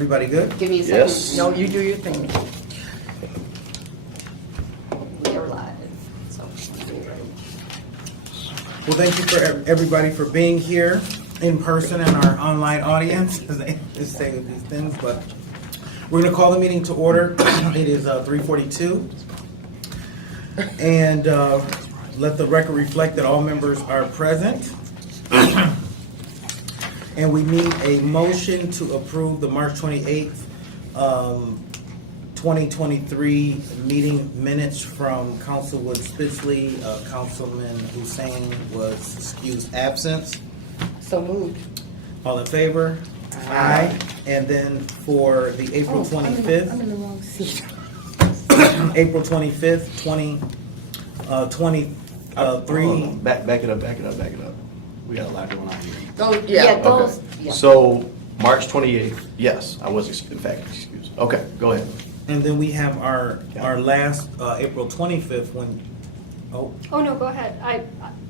Everybody good? Give me a second. Yes. No, you do your thing. We are live, so get ready. Well, thank you for everybody for being here in person and our online audience, as they say with these things. But we're going to call the meeting to order. It is 3:42, and let the record reflect that all members are present. And we need a motion to approve the March 28th, 2023 meeting minutes from Councilwood Spitzley. Councilman Hussein was excused absence. So moved. All in favor? Aye. And then for the April 25th, I'm in the wrong seat. April 25th, 2023. Back it up. We got a lot going on here. Oh, yeah, those. Okay. Yeah. So, March 28th, yes, I was in fact excused. Okay, go ahead. And then we have our last, April 25th when, Oh, no, go ahead.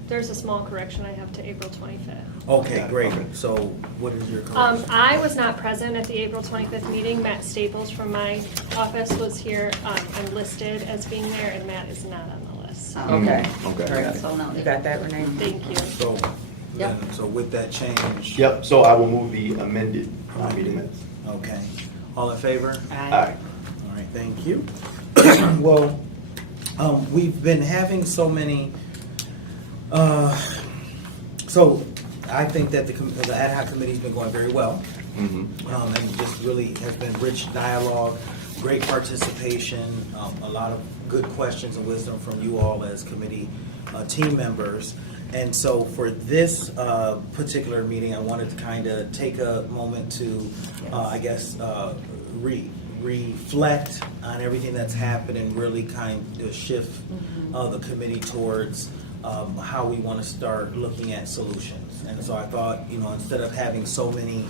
There's a small correction I have to April 25th. okay, great. Okay. So what is your correction? I was not present at the April 25th meeting. Matt Staples from my office was here. I'm listed as being there, and Matt is not on the list. Okay. Okay. All right, so now you got that, Renee? Thank you. So, Yep. then, so with that change. Yep, so I will move the amended meeting minutes. Okay. All in favor? Aye. All right, thank you. Well, we've been having so many, so I think that the ad hoc committee's been going very well. Mm-hmm. And just really has been rich dialogue, great participation, a lot of good questions and wisdom from you all as committee team members. And so for this particular meeting, I wanted to kind of take a moment to, I guess, reflect on everything that's happened and really kind of shift the committee towards how we want to start looking at solutions. And so I thought, instead of having so many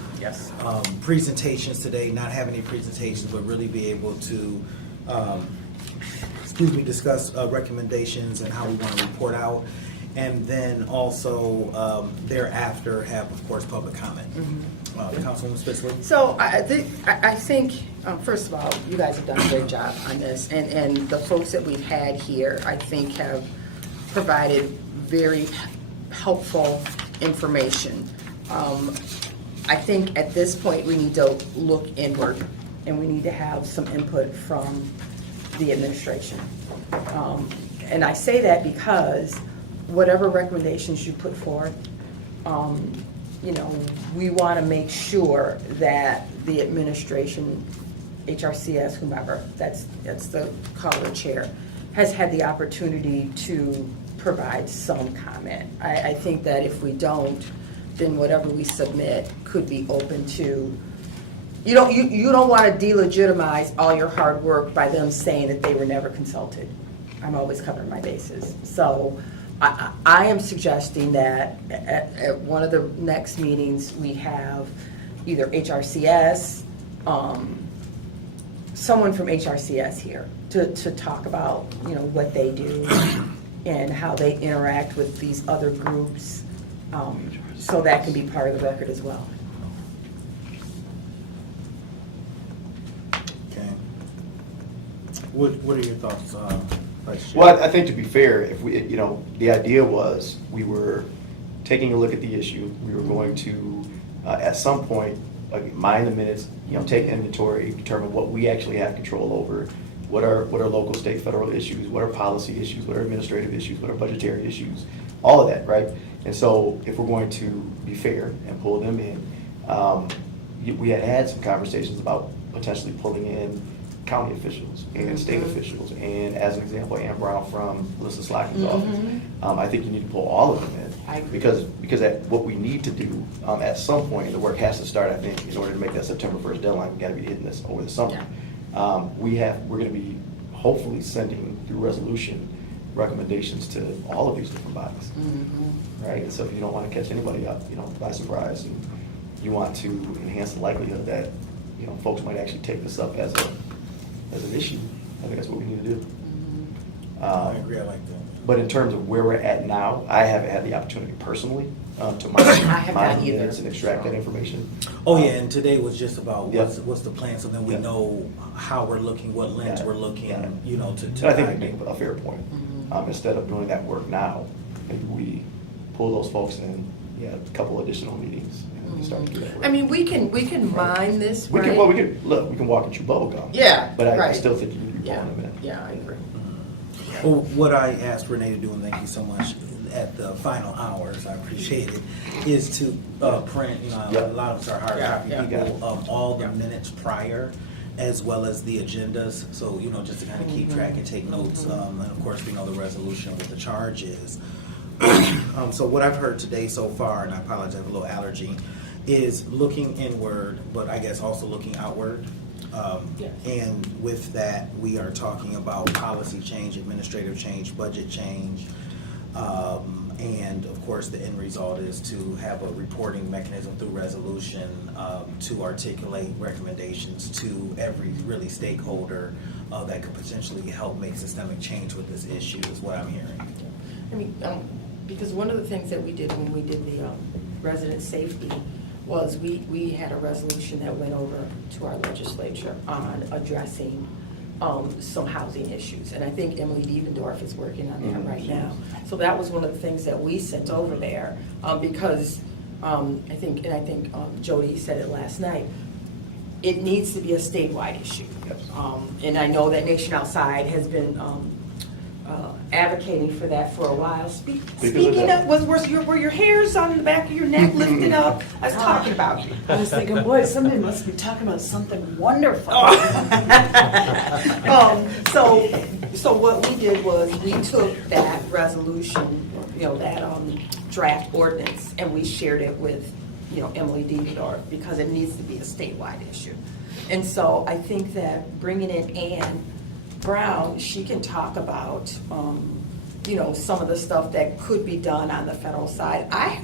presentations today, not have any presentations, but really be able to, discuss recommendations and how we want to report out. And then also thereafter have, of course, public comment. Councilwoman Spitzley. So I think, first of all, you guys have done a great job on this, and the folks that we've had here, I think, have provided very helpful information. I think at this point we need to look inward, and we need to have some input from the administration. And I say that because whatever recommendations you put forth, we want to make sure that the administration, HRCS, whomever, that's the caller chair, has had the opportunity to provide some comment. I think that if we don't, then whatever we submit could be open to, you don't want to delegitimize all your hard work by them saying that they were never consulted. I'm always covering my bases. So I am suggesting that at one of the next meetings, we have either HRCS, someone from HRCS here to talk about, what they do and how they interact with these other groups. So that can be part of the record as well. Okay. What are your thoughts, Vice Chair? Well, I think to be fair, if we, the idea was we were taking a look at the issue. We were going to, at some point, mine the minutes, take inventory, determine what we actually have control over, what are local, state, federal issues, what are policy issues, what are administrative issues, what are budgetary issues, all of that, right? And so if we're going to be fair and pull them in, we had some conversations about potentially pulling in county officials and state officials, and as an example, Ann Brown from Melissa Slocum's office. I think you need to pull all of them in, because what we need to do at some point, and the work has to start, I think, in order to make that September 1st deadline. We got to be hitting this over the summer. We're going to be hopefully sending through resolution recommendations to all of these different bodies, right? And so if you don't want to catch anybody up, by surprise, and you want to enhance the likelihood that folks might actually take this up as an issue, I think that's what we need to do. I agree, I like that. But in terms of where we're at now, I haven't had the opportunity personally to I mine have mine not the either, minutes and extract that so. information. Oh, yeah, and today was just about Yeah. what's the plan, so then we Yeah. know how we're looking, what lens Yeah. we're looking, Yeah. you know, to. And I think you make a fair point. Mhm. Instead of doing that work now, maybe we pull those folks in, a couple additional meetings, and we start to do that work. I mean, we can mine this, We right? can, we can walk and chew bubble gum. Yeah, But I right. still think you need to be Yeah, pulling them in. yeah, I agree. Well, what I asked Renee to do, and thank you so much, at the final hours, I appreciate it, is to print, you know, Yeah. a lot of us are hard Yeah, copy yeah. people, all the Yeah. minutes prior, as well as the agendas, so, you know, just to kind of keep track and take notes, and of course, we know the resolution, what the charge is. So what I've heard today so far, and I apologize, I have a little allergy, is looking inward, but I guess also looking outward. Yes. And with that, we are talking about policy change, administrative change, budget change. And of course, the end result is to have a reporting mechanism through resolution to articulate recommendations to every really stakeholder that could potentially help make systemic change with this issue, is what I'm hearing. I mean, because one of the things that we did when we did the resident safety was we had a resolution that went over to our legislature on addressing some housing issues. And I think Emily Dievendorf is working on that right now. So that was one of the things that we sent over there because I think Jody said it last night, it needs to be a statewide issue. Yes. And I know that Nation Outside has been advocating for that for a while. Speaking of, were your hairs on the back of your neck lifted up? I was talking about you. I was thinking, boy, somebody must be talking about something wonderful. So what we did was we took that resolution, you know, that draft ordinance, and we shared it with, you know, Emily Dievendorf because it needs to be a statewide issue. And so I think that bringing in Ann Brown, she can talk about, you know, some of the stuff that could be done on the federal side. I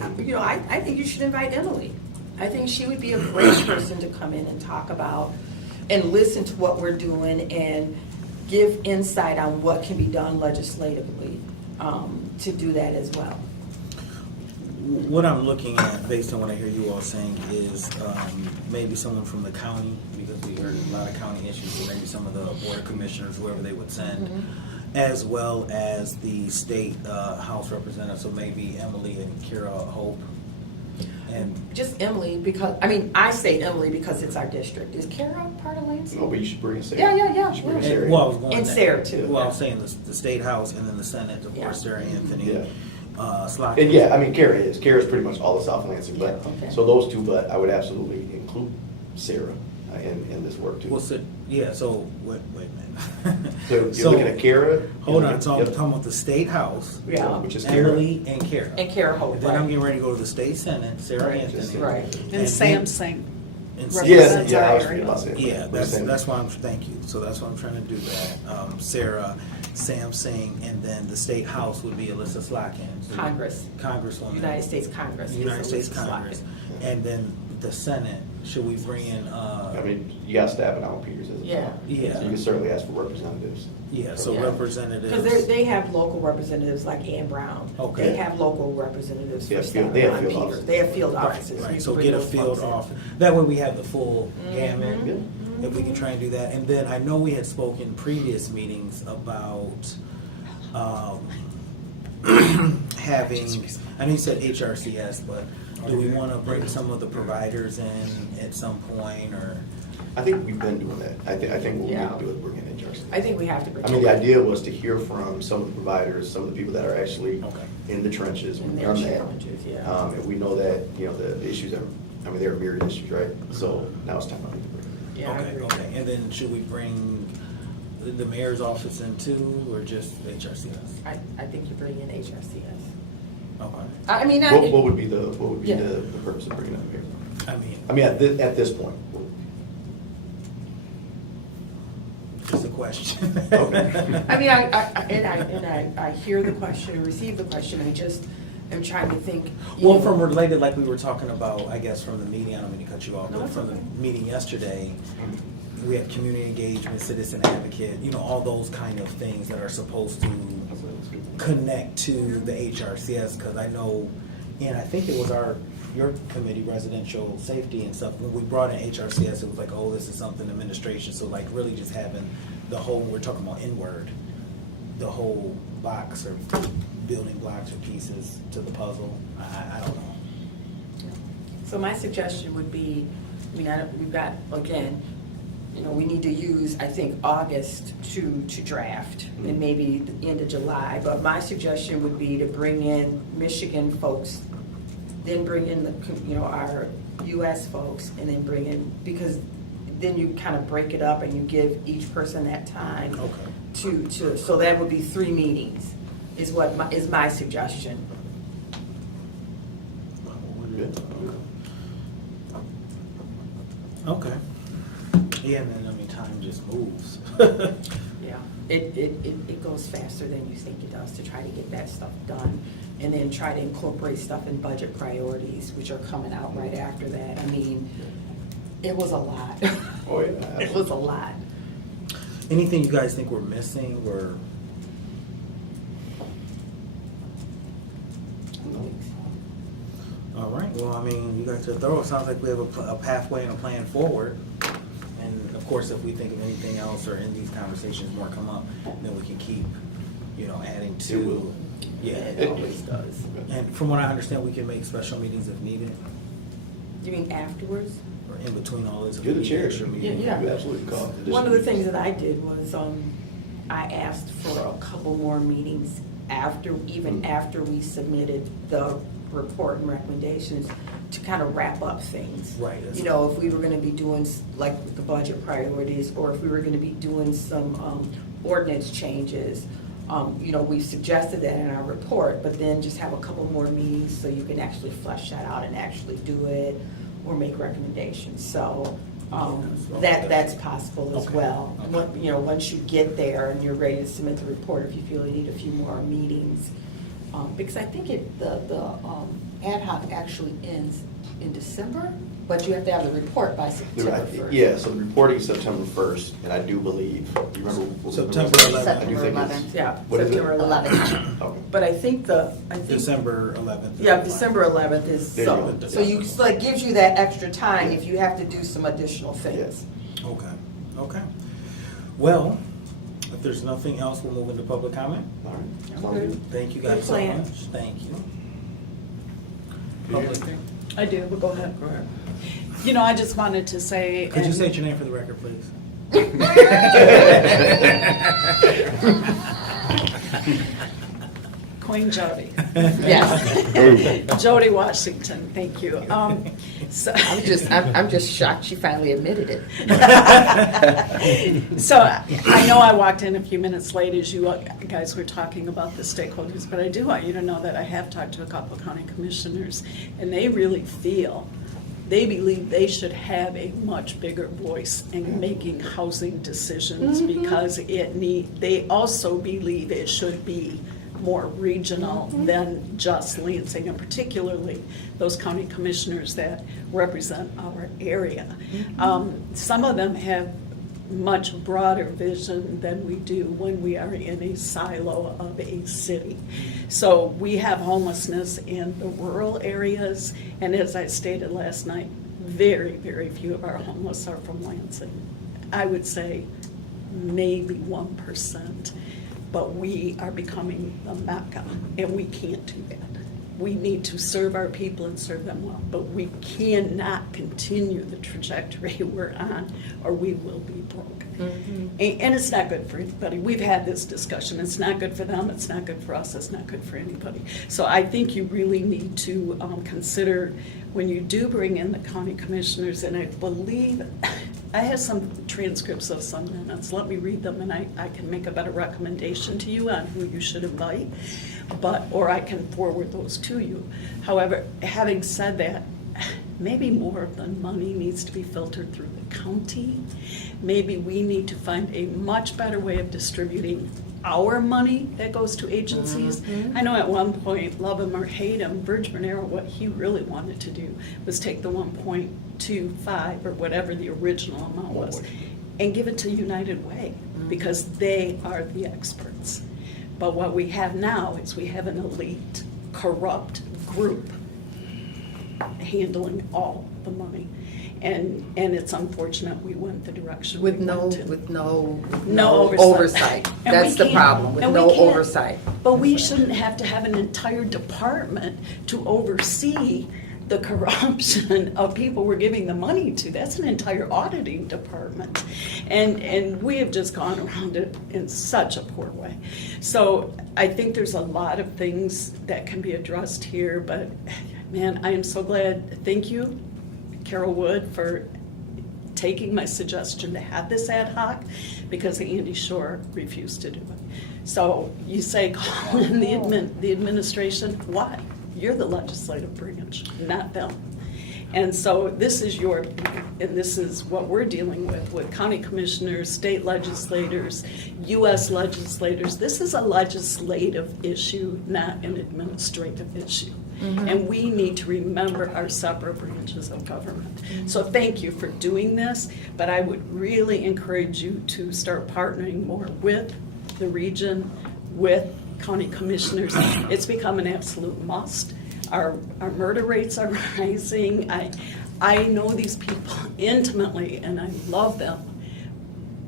think you should invite Emily. I think she would be a great person to come in and talk about and listen to what we're doing and give insight on what can be done legislatively to do that as well. What I'm looking at, based on what I hear you all saying, is maybe someone from the county, because we heard a lot of county issues, so maybe some of the board of commissioners, whoever they would send, as well as the state House representative, so maybe Emily and Kira Hope. And Just Emily, because, I mean, I say Emily because it's our district. Is Kara part of Lansing? No, but you should bring Sarah. Yeah. You should bring Yeah. Sarah. well, I was going And there. Sarah, too. Well, I was saying the state house and then the Senate, of Yeah. course, Sarah Anthony, Yeah. Slock. And yeah, I mean, Kara's pretty much all of South Lansing, but, Yeah, okay. so those two, but I would absolutely include Sarah in this work too. Well, so, yeah, so, wait a minute. So you're looking at Kara? Hold on, so I'm Yep. talking about the state house, Yeah. Which is Kara. Emily and Kara. And Kara Hope, And then I'm right. getting ready to go to the state senate, Sarah Right, Anthony. just- Right. And Sam Singh. And Yes, Represents yeah, I our was area. thinking about Sarah. Yeah, We're saying- that's why thank you. So that's why I'm trying to do that. Sarah, Sam Singh, and then the state house would be Alyssa Slockins. Congresswoman. United States Congress. is United States Elizabeth Congress. Slotkin. And then the Senate, should we bring in, I mean, you got staff and Alan Peters as a Yeah. Yeah. So you can certainly ask for representatives. yeah, so Yeah. representatives. Because they have local representatives like Ann Brown. Okay. They have local representatives They for have field- staff they have on field Peters. offices. They have field Right, offices. We right, can so bring get a those field folks in. off. That way we have the full gamut, Mhm. if we can try and do that. And then I know we had spoken in previous meetings about having, I know you said HRCS, but do we want to bring some of the providers in at some point, or? I think we've been doing that. I think what we Yeah. need to do is bring in HRC. I think we have to bring. I mean, the idea was to hear from some of the providers, some of the people that are actually Okay. in the trenches. And We've their done that. challenges, yeah. And we know that, you know, the issues are, I mean, there are myriad issues, right? So now it's time to bring them in. Yeah, I Okay, agree. okay. And then should we bring the mayor's office in too, or just HRCS? I think you bring in HRCS. Okay. I mean, What would be the Yeah. the purpose of bringing them here? I mean, at this point. just a question. Okay. I mean, I hear the question and receive the question. I just am trying to think. you Well, know, from related, like we were talking about, I guess, from the meeting, I don't mean to cut you off, No, but it's from okay. the meeting yesterday, we had community engagement, citizen advocate, you know, all those kind of things that are supposed to connect to the HRCS, because I know, and I think it was your committee, residential safety and stuff, when we brought in HRCS, it was like, oh, this is something administration, so like really just having the whole, we're talking about inward, the whole box or building blocks or pieces to the puzzle. I don't know. So my suggestion would be, I mean, we've got, again, we need to use, I think, August to draft, and maybe the end of July, but my suggestion would be to bring in Michigan folks, then bring in our US folks, and then bring in, because then you kind of break it up and you give each person that time. Okay. So that would be 3 meetings, is my suggestion. Okay. Yeah, and then, I mean, time just moves. Yeah, it goes faster than you think it does to try to get that stuff done, and then try to incorporate stuff in budget priorities, which are coming out right after that. I mean, it was a lot. Oh, yeah. It was a lot. Anything you guys think we're missing, or? All right, well, I mean, you guys are thorough. It sounds like we have a pathway and a plan forward. And of course, if we think of anything else or in these conversations more come up, then we can keep, adding It to. will. Yeah. It always does. And from what I understand, we can make special meetings if needed, You mean afterwards? or in between all this. if You're we the need chair. extra meetings. Yeah. You absolutely call it. One of the things that I did was, I asked for a couple more meetings after we submitted the report and recommendations, to kind of wrap up things. Right, that's If we were gonna be doing, like, the budget priorities, or if we were gonna be doing some ordinance changes, we suggested that in our report, but then just have a couple more meetings so you can actually flesh that out and actually do it, or make recommendations. So, that's possible as Okay. well. Okay. Once you get there and you're ready to submit the report, if you feel you need a few more meetings. Because I think the ad hoc actually ends in December, but you have to have the report by September 1st. Yeah, so the reporting is September 1st, and I do believe, you remember? what- September 11th. I do think it's- 11th. Yeah, What is it? September 11th. Okay. But I think December 11th. yeah, December 11th is, There you go. so you, it gives you that extra time if you have to do some additional things. Yes. Okay. Well, if there's nothing else, we'll move into public comment. All right. Sounds good. Thank you Good guys so plan. much. Thank you. Yeah. Public. I do, but go ahead. Go ahead. I just wanted to say. Could you and- state your name for the record, please? Queen Jody. Yes. Jody Washington, thank you. So I'm just shocked she finally admitted it. So I know I walked in a few minutes late as you guys were talking about the stakeholders, but I do want you to know that I have talked to a couple of county commissioners, and they really they believe they should have a much bigger voice in making housing decisions, because they also believe it should be more regional than just Lansing, and particularly those county commissioners that represent our area. Some of them have much broader vision than we do when we are in a silo of a city. So we have homelessness in the rural areas, and as I stated last night, very, very few of our homeless are from Lansing. I would say maybe 1%. But we are becoming the Mecca, and we can't do that. We need to serve our people and serve them well, but we cannot continue the trajectory we're on, or we will be broke. And it's not good for anybody. We've had this discussion. It's not good for them. It's not good for us. It's not good for anybody. So I think you really need to consider, when you do bring in the county commissioners, and I believe I have some transcripts of some minutes. Let me read them, and I can make a better recommendation to you on who you should invite, or I can forward those to you. However, having said that, maybe more of the money needs to be filtered through the county. Maybe we need to find a much better way of distributing our money that goes to agencies. I know at one point, love him or hate him, Virgin Monero, what he really wanted to do was take the 1.25 or whatever the original amount was and give it to United Way, because they are the experts. But what we have now is we have an elite, corrupt group handling all the money. And it's unfortunate we went the direction we With no, went in. with no, No oversight. And That's we the can't- problem, with and we no can't- oversight. But we shouldn't have to have an entire department to oversee the corruption of people we're giving the money to. That's an entire auditing department. And we have just gone around it in such a poor way. So I think there's a lot of things that can be addressed here, but man, I am so glad. Thank you, Carol Wood, for taking my suggestion to have this ad hoc, because Andy Shore refused to do it. So you say call in the administration, why? You're the legislative branch, not them. And so this is and this is what we're dealing with county commissioners, state legislators, US legislators. This is a legislative issue, not an administrative issue. And we need to remember our separate branches of government. So thank you for doing this, but I would really encourage you to start partnering more with the region, with county commissioners. It's become an absolute must. Our murder rates are rising. I know these people intimately and I love them,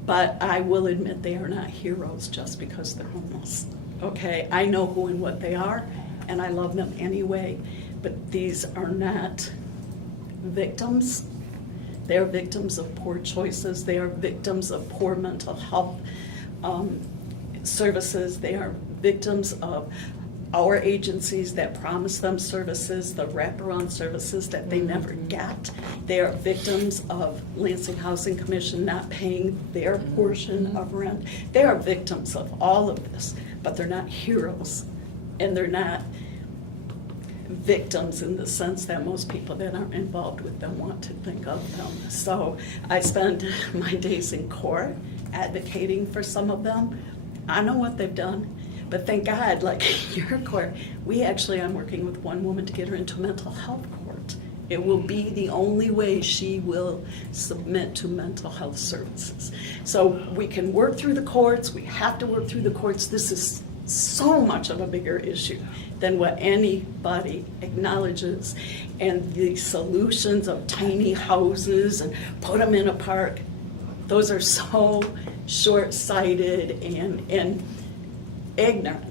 but I will admit they are not heroes just because they're homeless. Okay, I know who and what they are, and I love them anyway, but these are not victims. They are victims of poor choices. They are victims of poor mental health services. They are victims of our agencies that promise them services, the wraparound services that they never get. They are victims of Lansing Housing Commission not paying their portion of rent. They are victims of all of this, but they're not heroes. And they're not victims in the sense that most people that aren't involved with them want to think of them. So I spend my days in court advocating for some of them. I know what they've done. But thank God, like your court, I'm working with one woman to get her into mental health court. It will be the only way she will submit to mental health services. So we can work through the courts, we have to work through the courts. This is so much of a bigger issue than what anybody acknowledges. And the solutions of tiny houses and put them in a park, those are so short-sighted and ignorant.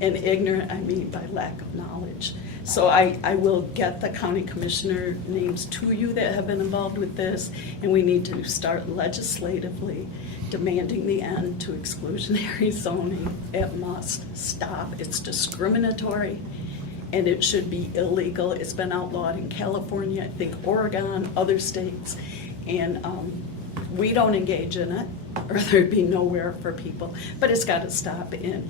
And ignorant, I mean by lack of knowledge. So I will get the county commissioner names to you that have been involved with this, and we need to start legislatively demanding the end to exclusionary zoning. It must stop. It's discriminatory, and it should be illegal. It's been outlawed in California, I think Oregon, other states, and we don't engage in it, or there'd be nowhere for people, but it's got to stop. And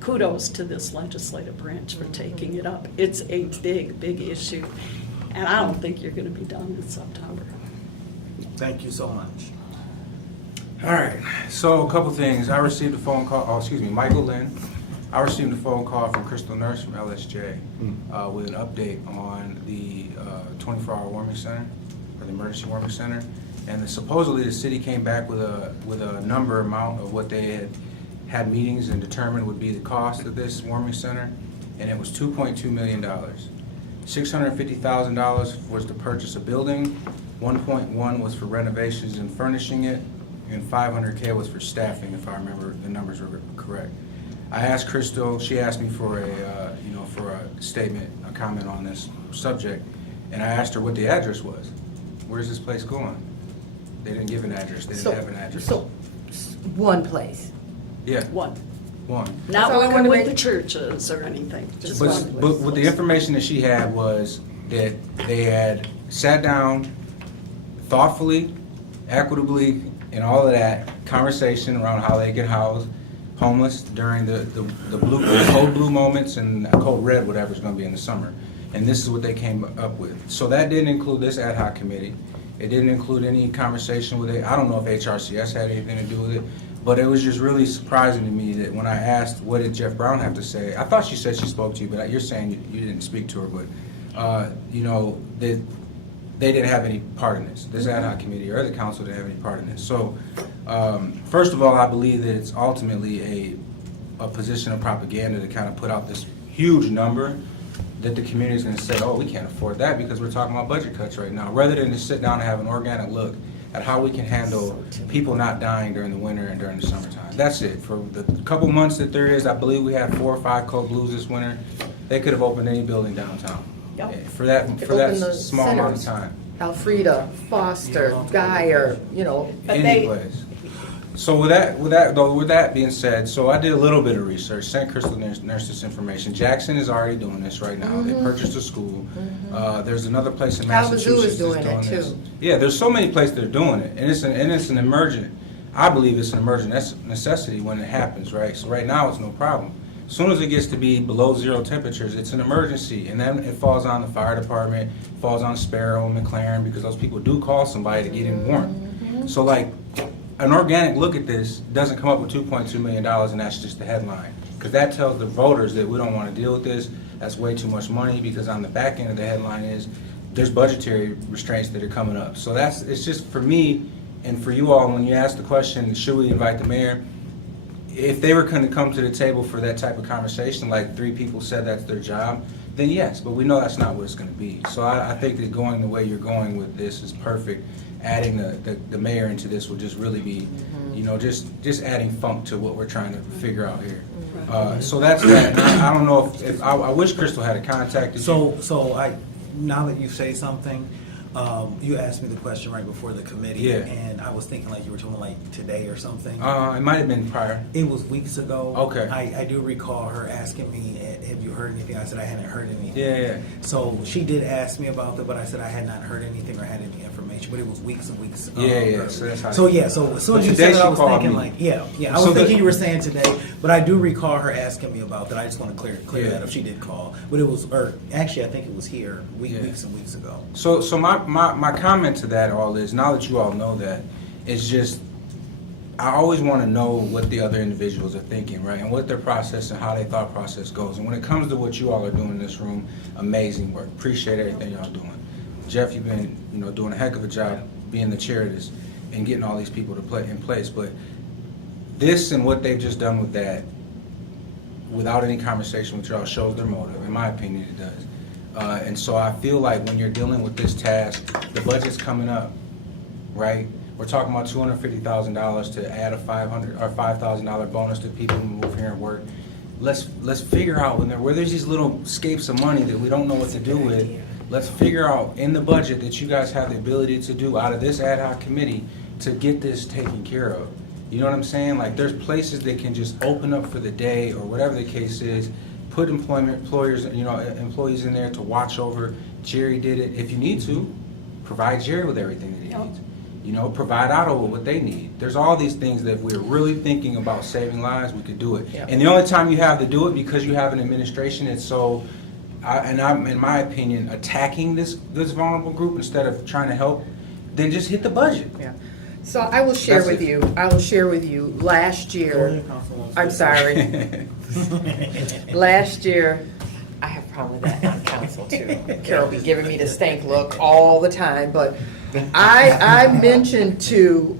kudos to this legislative branch for taking it up. It's a big, big issue, and I don't think you're going to be done in September. Thank you so much. All right, so a couple things. I received a phone call, Michael Lynn. I received a phone call from Crystal Nurse from LSJ with an update on the 24-hour warming center, or the emergency warming center. And supposedly the city came back with a number amount of what they had meetings and determined would be the cost of this warming center, and it was $2.2 million. $650,000 was to purchase a building, 1.1 was for renovations and furnishing it, and $500K was for staffing, if I remember the numbers were correct. I asked Crystal, she asked me for a statement, a comment on this subject, and I asked her what the address was. Where's this place going? They didn't give an address. They didn't have an address. So, one place. Yeah, One. So Not I working wanna with make- the churches or anything, just but, one. but with the information that she had was that they had sat down thoughtfully, equitably, and all of that conversation around how they can house homeless during the cold blue moments and cold red, whatever's going to be in the summer. And this is what they came up with. So that didn't include this ad hoc committee. It didn't include any conversation with it. I don't know if HRCS had anything to do with it, but it was just really surprising to me that when I asked what did Jeff Brown have to say, I thought she said she spoke to you, but you're saying you didn't speak to her, but they didn't have any part in this. This ad hoc committee or the council didn't have any part in this. So first of all, I believe that it's ultimately a position of propaganda to kind of put out this huge number that the community is going to say, oh, we can't afford that because we're talking about budget cuts right now, rather than just sit down and have an organic look at how we can handle people not dying during the winter and during the summertime. That's it. For the couple months that there is, I believe we had 4 or 5 cold blues this winter. They could have opened any building downtown. Yep. For that Open the small amount of centers. time. Alfreda, Foster, Geyer, But Any they- place. So with that being said, so I did a little bit of research, sent Crystal Nurse this information. Jackson is already doing this right now. They purchased a school. There's another place in Kalamazoo Massachusetts is doing that's it, this. too. Yeah, there's so many places that are doing it, and it's an emergent. I believe it's an emergent necessity when it happens, right? So right now it's no problem. As soon as it gets to be below 0 temperatures, it's an emergency, and then it falls on the fire department, falls on Sparrow and McLaren, because those people do call somebody to get in warm. So like, an organic look at this doesn't come up with $2.2 million, and that's just the headline. Because that tells the voters that we don't want to deal with this, that's way too much money, because on the back end of the headline is, there's budgetary restraints that are coming up. So it's just for me, and for you all, when you ask the question, should we invite the mayor? If they were going to come to the table for that type of conversation, like 3 people said that's their job, then yes, but we know that's not what it's going to be. So I think that going the way you're going with this is perfect. Adding the mayor into this will just really be, just adding funk to what we're trying to figure out here. So that's that. And I don't know if I wish Crystal had a contact. Now that you say something, you asked me the question right before the committee, Yeah. and I was thinking like you were talking like today or something. It might have been prior. It was weeks ago. Okay. I do recall her asking me, have you heard anything? I said I hadn't heard anything. Yeah. So she did ask me about that, but I said I had not heard anything or had any information. But it was weeks and weeks. Yeah. earlier. So that's how. So yeah. So as soon But as you today said it, she I was called thinking me. like, yeah. I So was thinking the- you were saying today, but I do recall her asking me about that. I just want to clear Yeah. that up. She did call, but it was, or actually, I think it was here Yeah. weeks and weeks ago. So my comment to that all is, now that you all know that, is just, I always want to know what the other individuals are thinking, right? And what their process and how their thought process goes. And when it comes to what you all are doing in this room, amazing work. Appreciate everything y'all doing. Jeff, you've been, doing a heck of a job being the chair of this and getting all these people to play in place. But this and what they've just done with that, without any conversation with y'all, shows their motive. In my opinion, it does. And so I feel like when you're dealing with this task, the budget's coming up, right? We're talking about $250,000 to add a $500 or $5,000 bonus to people who move here and work. Let's figure out where there's these little escapes of money that we don't know what to do with. Let's figure out in the budget that you guys have the ability to do out of this ad hoc committee to get this taken care of. You know what I'm saying? Like, there's places that can just open up for the day or whatever the case is. Put employees in there to watch over. Jerry did it. If you need to, provide Jerry with everything that he needs. Provide Otto with what they need. There's all these things that if we're really thinking about saving lives, we could do it. Yeah. And the only time you have to do it, because you have an administration that's so, I'm, in my opinion, attacking this vulnerable group instead of trying to help, then just hit the budget. Yeah. So I will share That's with it. you, last Go year, ahead, Councilwoman. I'm sorry, last year, I have a problem with that on council too. Carol be giving me the stank look all the time, but I mentioned to,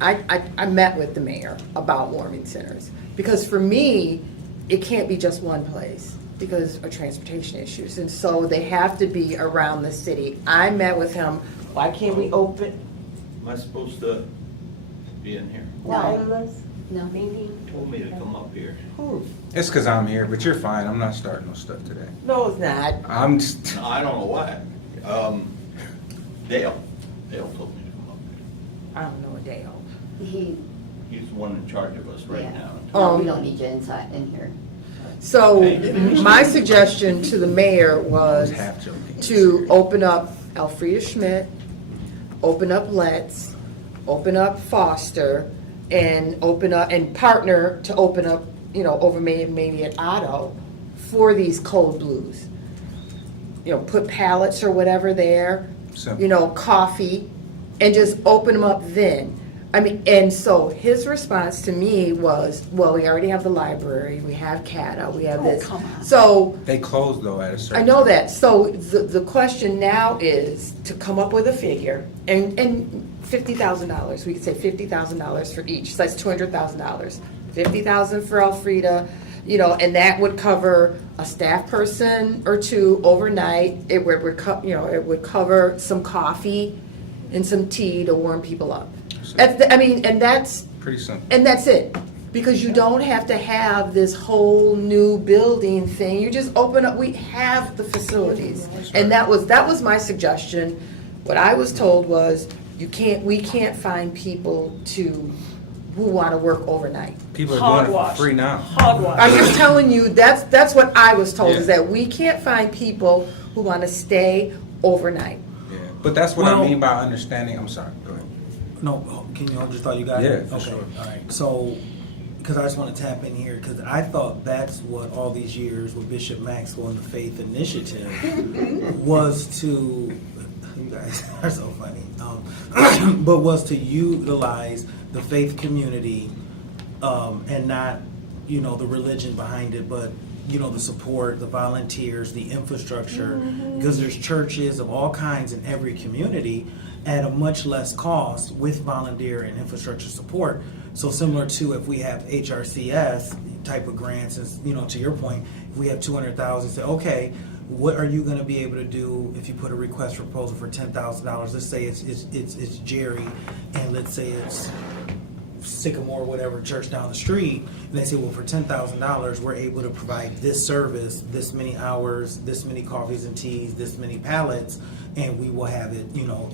I met with the mayor about warming centers. Because for me, it can't be just one place because of transportation issues. And so they have to be around the city. I met with him, why can't we open? Am I supposed to be in here? Wireless? No, maybe. Told me to come up here. It's because I'm here, but you're fine. I'm not starting no stuff today. No, it's not. I'm just, No, I don't know why. Dale told me to come up I don't know, Dale. He, here. He's the one in charge of us right yeah. now. No, we don't need you inside, in here. So my suggestion to the mayor I was was half joking. to open up Elfrida Schmidt, open up Let's, open up Foster, and open up, and partner to open up, over maybe at Otto for these cold blues. Put pallets or whatever there, Simple. coffee, and just open them up then. And so his response to me was, well, we already have the library, we have CATA, we have this. come on. So They closed though at a certain. I know that. So the question now is to come up with a figure and $50,000. We could say $50,000 for each. So that's $200,000 50,000 for Elfrida, you know, and that would cover a staff person or two overnight. It would, it would cover some coffee and some tea to warm people up. And that's Pretty simple. and that's it. Because you don't have to have this whole new building thing. You just open up, we have the facilities. And that was my suggestion. What I was told was, we can't find people who want to work overnight. People are doing it for Hogwash. free now. Hogwash. I'm just telling you, that's what I was told, is Yeah. that we can't find people who want to stay overnight. Yeah. But that's what I Well- mean by understanding. I'm sorry. Go ahead. No, can you, I just thought you got it? Yeah, for Okay, sure. all right. So, because I just want to tap in here, because I thought that's what all these years with Bishop Maxwell and the Faith Initiative was to, you guys are so funny, but was to utilize the faith community and not, the religion behind it, but, the support, the volunteers, the infrastructure, because there's churches of all kinds in every community at a much less cost with volunteer and infrastructure support. So similar to if we have HRCS type of grants, and to your point, if we have 200,000, say, okay, what are you going to be able to do if you put a request for proposal for $10,000? Let's say it's Jerry, and let's say it's Sycamore, whatever church down the street, and they say, well, for $10,000, we're able to provide this service, this many hours, this many coffees and teas, this many pallets, and we will have it,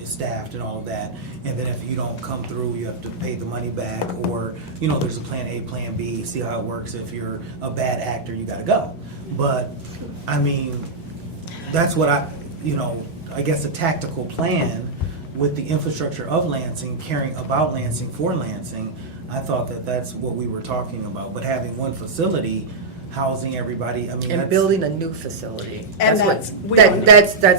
staffed and all of that. And then if you don't come through, you have to pay the money back, or, there's a plan A, plan B, see how it works. If you're a bad actor, you got to go. But, I mean, that's what I guess a tactical plan with the infrastructure of Lansing, caring about Lansing for Lansing. I thought that's what we were talking about. But having one facility, housing everybody, And that's building a new facility. And That's I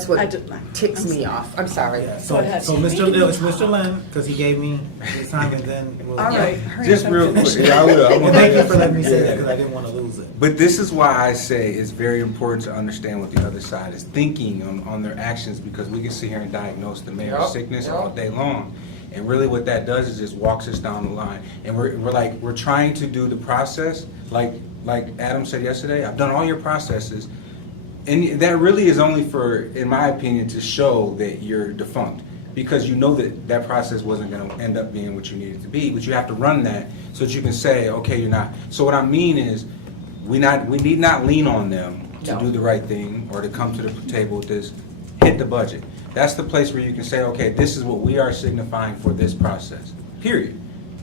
what did not. ticks I'm me sorry. off. I'm sorry. Yeah, Go so ahead. it's Mr. Lynn, because he gave me his time, and then we'll. All right. hurry Just up and real finish. quick. Yeah, I will. I And want thank you to- for letting me say that, Yeah. because I didn't want to lose it. But this is why I say it's very important to understand what the other side is thinking on their actions, because we can sit here and diagnose the mayor's sickness all day long. And really what that does is just walks us down the line. And we're trying to do the process, like Adam said yesterday, I've done all your processes. And that really is only for, in my opinion, to show that you're defunct. Because you know that process wasn't going to end up being what you needed to be, but you have to run that so that you can say, okay, you're not. So what I mean is, we need not lean on them to No. do the right thing or to come to the table with this, hit the budget. That's the place where you can say, okay, this is what we are signifying for this process, period.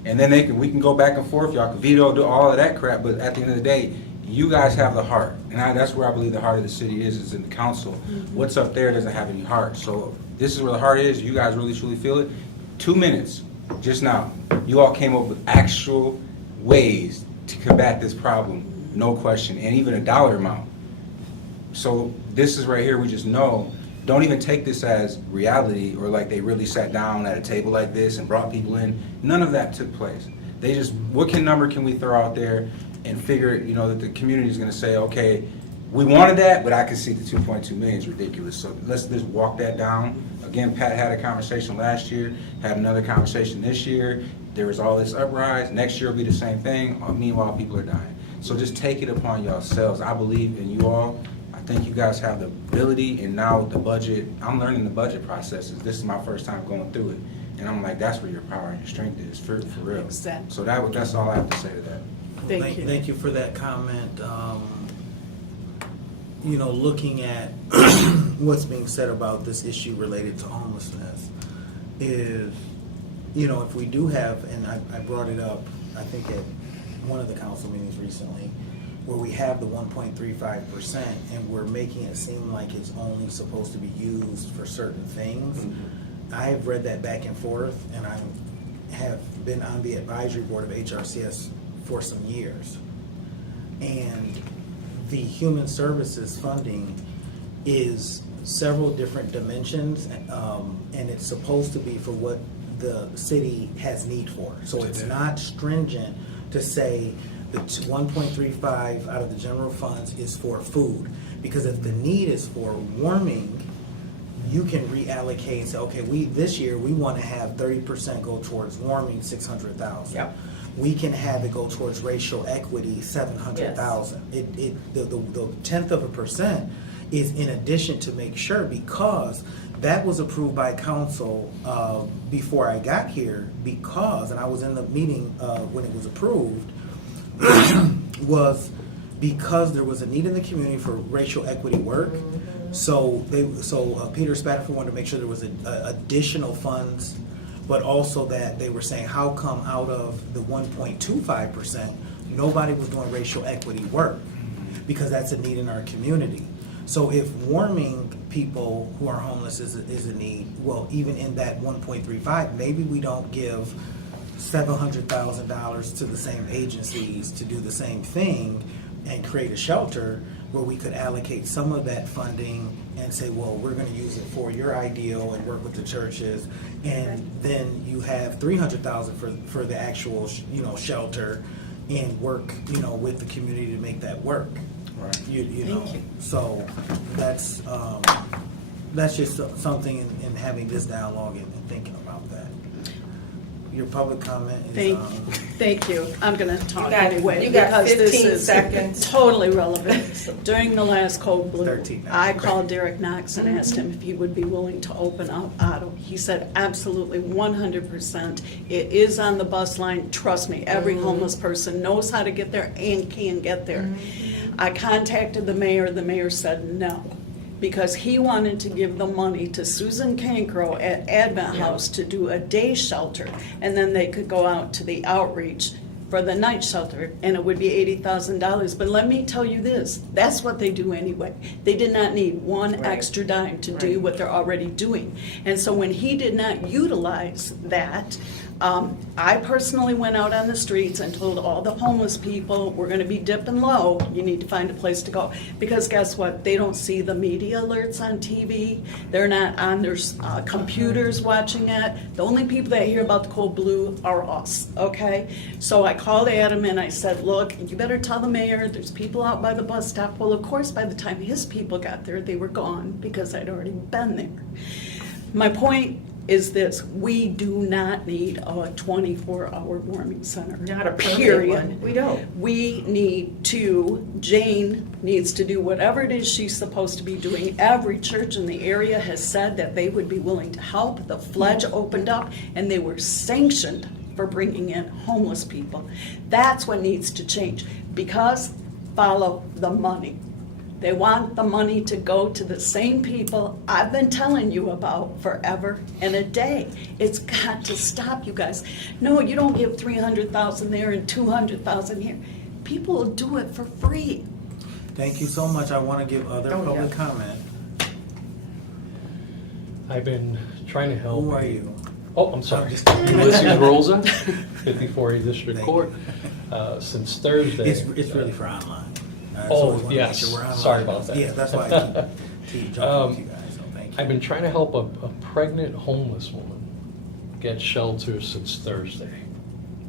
And then we can go back and forth, y'all can veto, do all of that crap, but at the end of the day, you guys have the heart. And that's where I believe the heart of the city is in the council. What's up there doesn't have any heart. So this is where the heart is. You guys really truly feel it. 2 minutes, just now, you all came up with actual ways to combat this problem, no question, and even a dollar amount. So this is right here, we just know, don't even take this as reality or like they really sat down at a table like this and brought people in. None of that took place. They just, what number can we throw out there and figure, that the community is going to say, okay, we wanted that, but I can see the 2.2 million is ridiculous. So let's just walk that down. Again, Pat had a conversation last year, had another conversation this year. There was all this uprise. Next year will be the same thing. Meanwhile, people are dying. So just take it upon yourselves. I believe in you all. I think you guys have the ability, and now the budget, I'm learning the budget processes. This is my first time going through it. And I'm like, that's where your power and your strength is, for real. Exactly. So that's all I have to say to that. Thank you. Thank you for that comment. Looking at what's being said about this issue related to homelessness is, if we do have, and I brought it up, I think at one of the council meetings recently, where we have the 1.35% and we're making it seem like it's only supposed to be used for certain things. I have read that back and forth, and I have been on the advisory board of HRCS for some years. And the human services funding is several different dimensions, and it's supposed to be for what the city has need for. So it's not stringent to say the 1.35 out of the general funds is for food, because if the need is for warming, you can reallocate and say, okay, this year, we want to have 30% go towards warming, 600,000. Yep. We can have it go towards racial equity, 700,000. The 1/10% is in addition to make sure, because that was approved by council before I got here, because, and I was in the meeting when it was approved, was because there was a need in the community for racial equity work. So Peter Spataford wanted to make sure there was additional funds, but also that they were saying, how come out of the 1.25%, nobody was doing racial equity work? Because that's a need in our community. So if warming people who are homeless is a need, well, even in that 1.35, maybe we don't give $700,000 to the same agencies to do the same thing and create a shelter where we could allocate some of that funding and say, well, we're going to use it for your ideal and work with the churches, and then you have $300,000 for the actual shelter, and work with the community to make that work. Right. You know. Thank you. So that's just something in having this dialogue and thinking about that. Your public comment is. Thank you. I'm going to talk You got- anyway you got because this 15 is seconds. totally relevant. During the last Code Blue, 13 now. I called Derek Knox and asked him if he would be willing to open up Otto. He said absolutely 100%. It is on the bus line. Trust me, every homeless person knows how to get there and can get there. I contacted the mayor. The mayor said no, because he wanted to give the money to Susan Cancro at Advent House to do a day shelter, and then they could go out to the outreach for the night shelter, and it would be $80,000. But let me tell you this, that's what they do anyway. They did not need one extra dime to do what they're already doing. And so when he did not utilize that, I personally went out on the streets and told all the homeless people, we're going to be dipping low, you need to find a place to go. Because guess what? They don't see the media alerts on TV. They're not on their computers watching it. The only people that hear about the Code Blue are us, okay? So I called Adam and I said, look, you better tell the mayor there's people out by the bus stop. Well, of course, by the time his people got there, they were gone because I'd already been there. My point is this: we do not need a 24-hour warming center. Not a permanent period. one. We don't. We need to, Jane needs to do whatever it is she's supposed to be doing. Every church in the area has said that they would be willing to help. The Fledge opened up and they were sanctioned for bringing in homeless people. That's what needs to change, because follow the money. They want the money to go to the same people I've been telling you about forever and a day. It's got to stop, you guys. No, you don't give $300,000 there and $200,000 here. People will do it for free. Thank you so much. I want to give other public comment. I've been trying to help. Who are you? Oh, I'm sorry. Just- Ulysses Rosa, 54A District Thank Court, since Thursday. It's really for online. So Oh, we wanna make yes. sure we're online. Sorry about that. Yeah, that's why I keep jumping with you guys, so thank you. I've been trying to help a pregnant homeless woman get shelter since Thursday.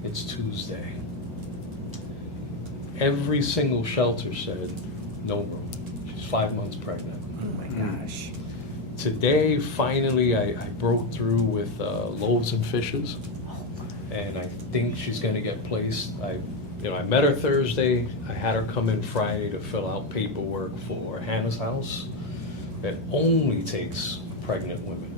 It's Tuesday. Every single shelter said no room. She's 5 months pregnant. Oh my gosh. Today, finally, I broke through with Loaves and Fishes, and I think she's gonna get placed. I met her Thursday. I had her come in Friday to fill out paperwork for Hannah's House. That only takes pregnant women.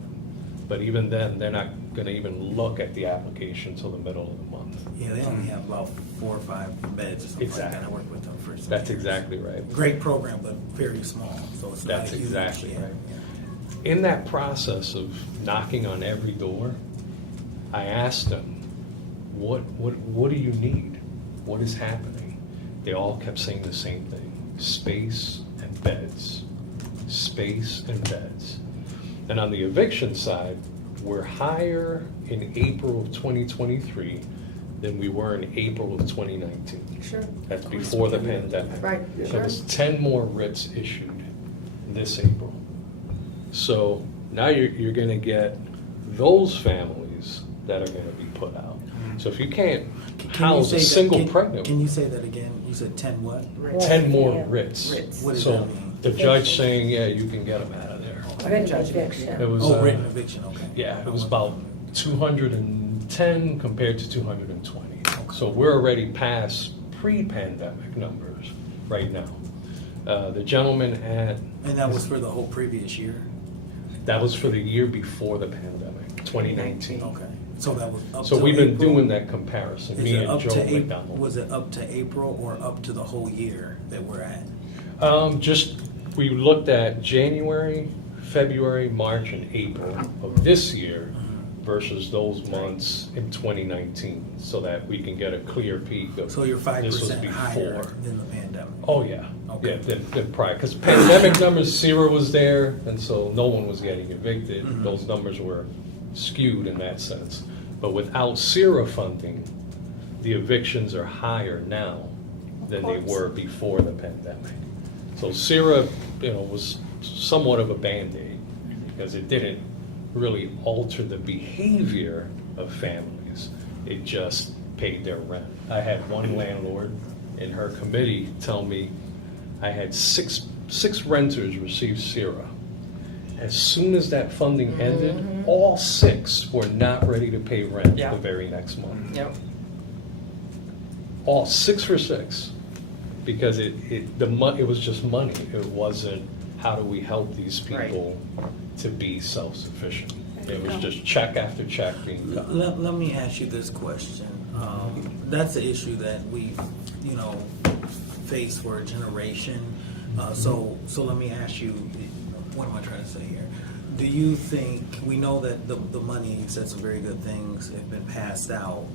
But even then, they're not gonna even look at the application till the middle of the month. Yeah, they only have about 4 or 5 beds or something like that. I Exactly. work with them for some That's years. exactly right. Great program, but very small, so it's not That's huge. exactly Yeah, right. yeah. In that process of knocking on every door, I asked them, what do you need? What is happening? They all kept saying the same thing: space and beds, space and beds. And on the eviction side, we're higher in April of 2023 than we were in April of 2019. Sure. That's before the pandemic. Right, So sure. there's 10 more writs issued this April. So now you're gonna get those families that are gonna be put out. So if you can't Can you house say a that- single can- pregnant, Can you say that again? You said 10 what? 10 more writs. Writs. What does So that mean? the judge saying, yeah, you can get them out of there. Written eviction. It was, Oh, written eviction, okay. yeah, it was about 210 compared to 220. So we're already past pre-pandemic numbers right now. The gentleman had, And that was for the whole previous year? that was for the year before the pandemic, 2019. Okay, so that was up to So we've been April? doing that comparison, Is me it and up Joe to April? McDonald. Was it up to April or up to the whole year that we're at? Just, we looked at January, February, March, and April of this year versus those months in 2019, so that we can get a clear peek of So you're this was 5% higher before. than the pandemic? Oh, yeah, Okay. yeah, than prior, because pandemic numbers, Zero was there, and so no one was getting evicted. Mhm. Those numbers were skewed in that sense. But without Zero funding, the evictions are higher now than they were before the pandemic. So Zero, was somewhat of a Band-Aid, because it didn't really alter the behavior of families. It just paid their rent. I had one landlord in her committee tell me I had six renters receive Zero. As soon as that funding ended, all 6 were not ready to pay rent Yeah. the very next month. Yep. All 6 for 6, because it was just money. It wasn't how do we help these people to be self-sufficient. It was just check after check being done. Let me ask you this question. That's an issue that we've, faced for a generation. So let me ask you, what am I trying to say here? Do you think, we know that the money, you said some very good things have been passed out.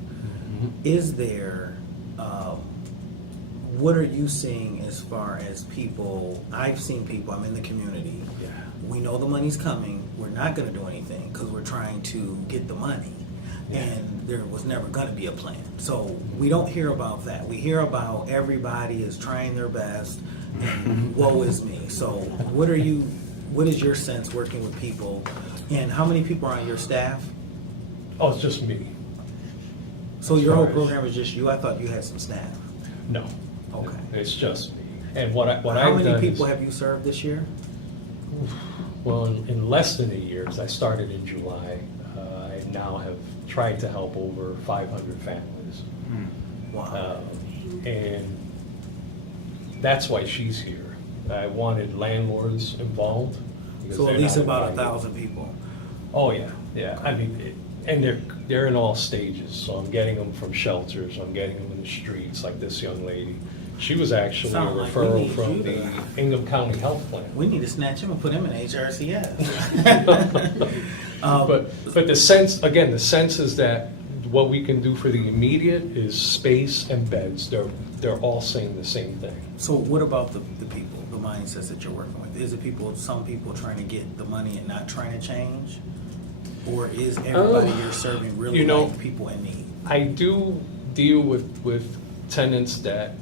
Is there, what are you seeing as far as people, I've seen people, I'm in the community. Yeah. We know the money's coming, we're not gonna do anything because we're trying to get the money. And there was never gonna be a plan. So we don't hear about that. We hear about everybody is trying their best and woe is me. So what is your sense working with people? And how many people are on your staff? Oh, it's just me. So your whole program is just you? I thought you had some staff. No. Okay. It's just me. And what I've done How many is- people have you served this year? Well, in less than a year, 'cause I started in July, I now have tried to help over 500 families. Wow. And that's why she's here. I wanted landlords involved. because So at they're least not about invited. 1,000 people. Oh, yeah, yeah. I mean, and they're in all stages. So I'm getting them from shelters, I'm getting them in the streets, like this young lady. She was actually a Sound like we referral need from you the to- Ingham County Health Plan. We need to snatch him and put him in HRCS. But the sense, again, the sense is that what we can do for the immediate is space and beds. They're all saying the same thing. So what about the people, the mindsets that you're working with? Is it some people trying to get the money and not trying to change? Or is everybody you're serving really like people in need? I do deal with tenants that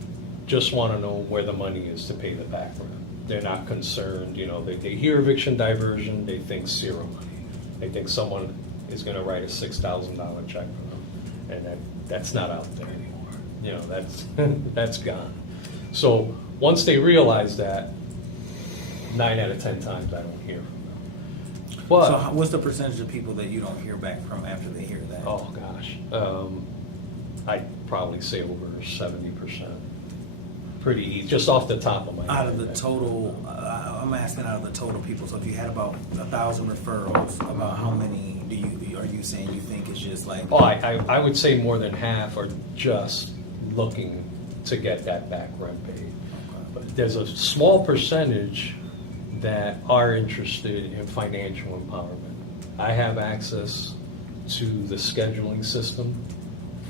just want to know where the money is to pay the back rent. They're not concerned, they hear eviction diversion, they think Zero money. They think someone is going to write a $6,000 check for them, and that's not out there anymore. That's gone. So once they realize that, 9 out of 10 times I don't hear from them. But So what's the percentage of people that you don't hear back from after they hear that? oh gosh, I'd probably say over 70%. Pretty easy, just off the top of my head. Out of the total, I'm asking out of the total people, so if you had about 1,000 referrals, about how many are you saying you think is just like? Oh, I would say more than half are just looking to get that back rent paid. But there's a small percentage that are interested in financial empowerment. I have access to the scheduling system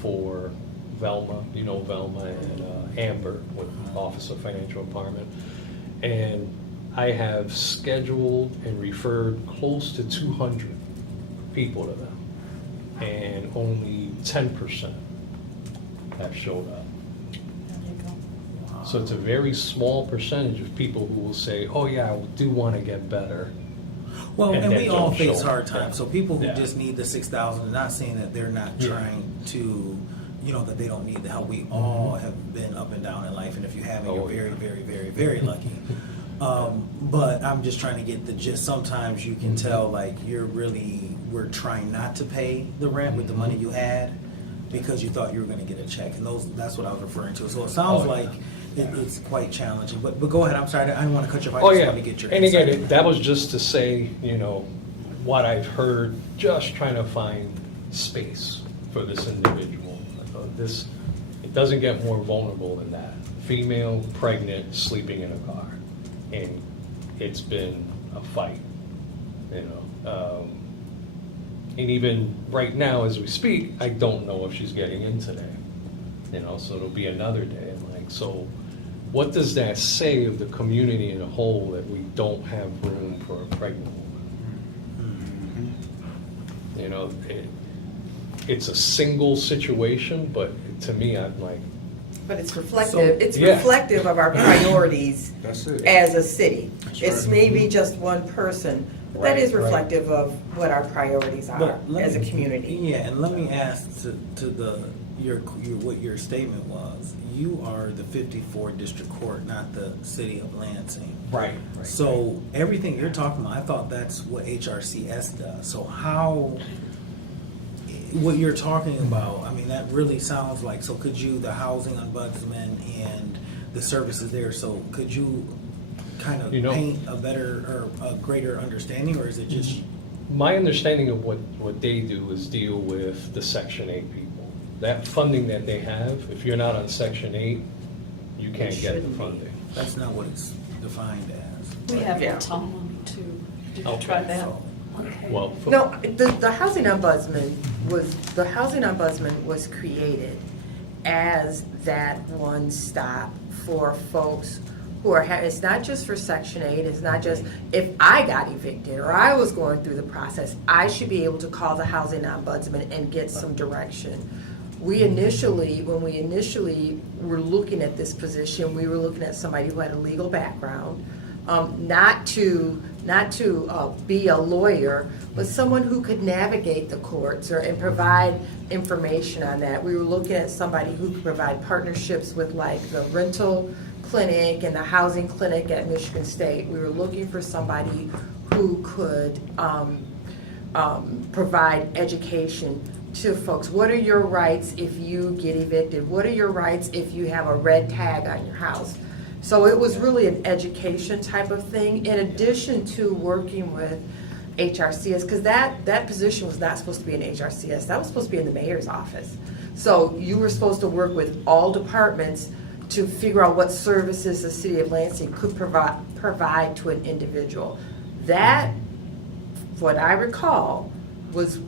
for Velma, Velma and Amber with Office of Financial Empowerment. And I have scheduled and referred close to 200 people to them. And only 10% have showed up. So it's a very small percentage of people who will say, oh yeah, I do want to get better. Well, and then we all don't face show hard up. times, so people who Yeah. just need the 6,000, not saying that they're not Yeah. trying to, that they don't need the help. We all have been up and down in life, and if you haven't, you're Oh, very, yeah. very, very, very lucky. But I'm just trying to get the gist. Sometimes you can tell, like, we're trying not to pay the rent with the money you had because you thought you were gonna get a check, and that's what I was referring to. So it sounds Oh, yeah. like it's quite challenging, but go ahead, I'm sorry, I didn't wanna cut you off, I Oh, just yeah. wanted to get your And again, insight. that was just to say, what I've heard, just trying to find space for this individual. It doesn't get more vulnerable than that. Female, pregnant, sleeping in a car. And it's been a fight, And even right now, as we speak, I don't know if she's getting in today. So it'll be another day. I'm like, so what does that say of the community in a whole that we don't have room for a pregnant woman? It's a single situation, but to me, I'm like, But it's reflective, it's Yeah. reflective of our priorities That's it. as a city. It's right. maybe just one person, but that Right, is right. reflective of what our priorities are But let as a me- community. Yeah, and let me ask what your statement was. You are the 54 District Court, not the City of Lansing. right. So everything you're talking about, I thought that's what HRCS does. So how, what you're talking about, I mean, that really sounds like, so could you, the housing ombudsman and the services there, so could you kind of paint a better or a greater understanding, or is it just? My understanding of what they do is deal with the Section 8 people. That funding that they have, if you're not on Section 8, you can't get the shouldn't be. funding. That's not what it's defined as. We have Yeah. hotel money too. Did you Okay. try that? So- Okay. Well, No, the housing ombudsman was created as that one stop for folks who are, it's not just for Section 8, it's not just, if I got evicted or I was going through the process, I should be able to call the housing ombudsman and get some direction. When we initially were looking at this position, we were looking at somebody who had a legal background, not to be a lawyer, but someone who could navigate the courts and provide information on that. We were looking at somebody who could provide partnerships with like the rental clinic and the housing clinic at Michigan State. We were looking for somebody who could provide education to folks. What are your rights if you get evicted? What are your rights if you have a red tag on your house? So it was really an education type of thing, in addition to working with HRCS, because that position was not supposed to be in HRCS. That was supposed to be in the mayor's office. So you were supposed to work with all departments to figure out what services the city of Lansing could provide to an individual. That, what I recall, was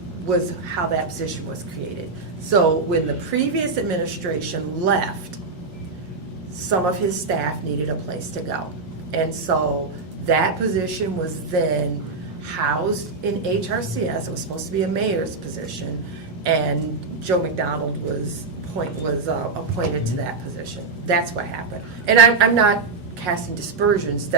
how that position was created. So when the previous administration left, some of his staff needed a place to go. And so that position was then housed in HRCS. It was supposed to be a mayor's position, and Joe McDonald was appointed to that position. That's what happened. And I'm not casting dispersions.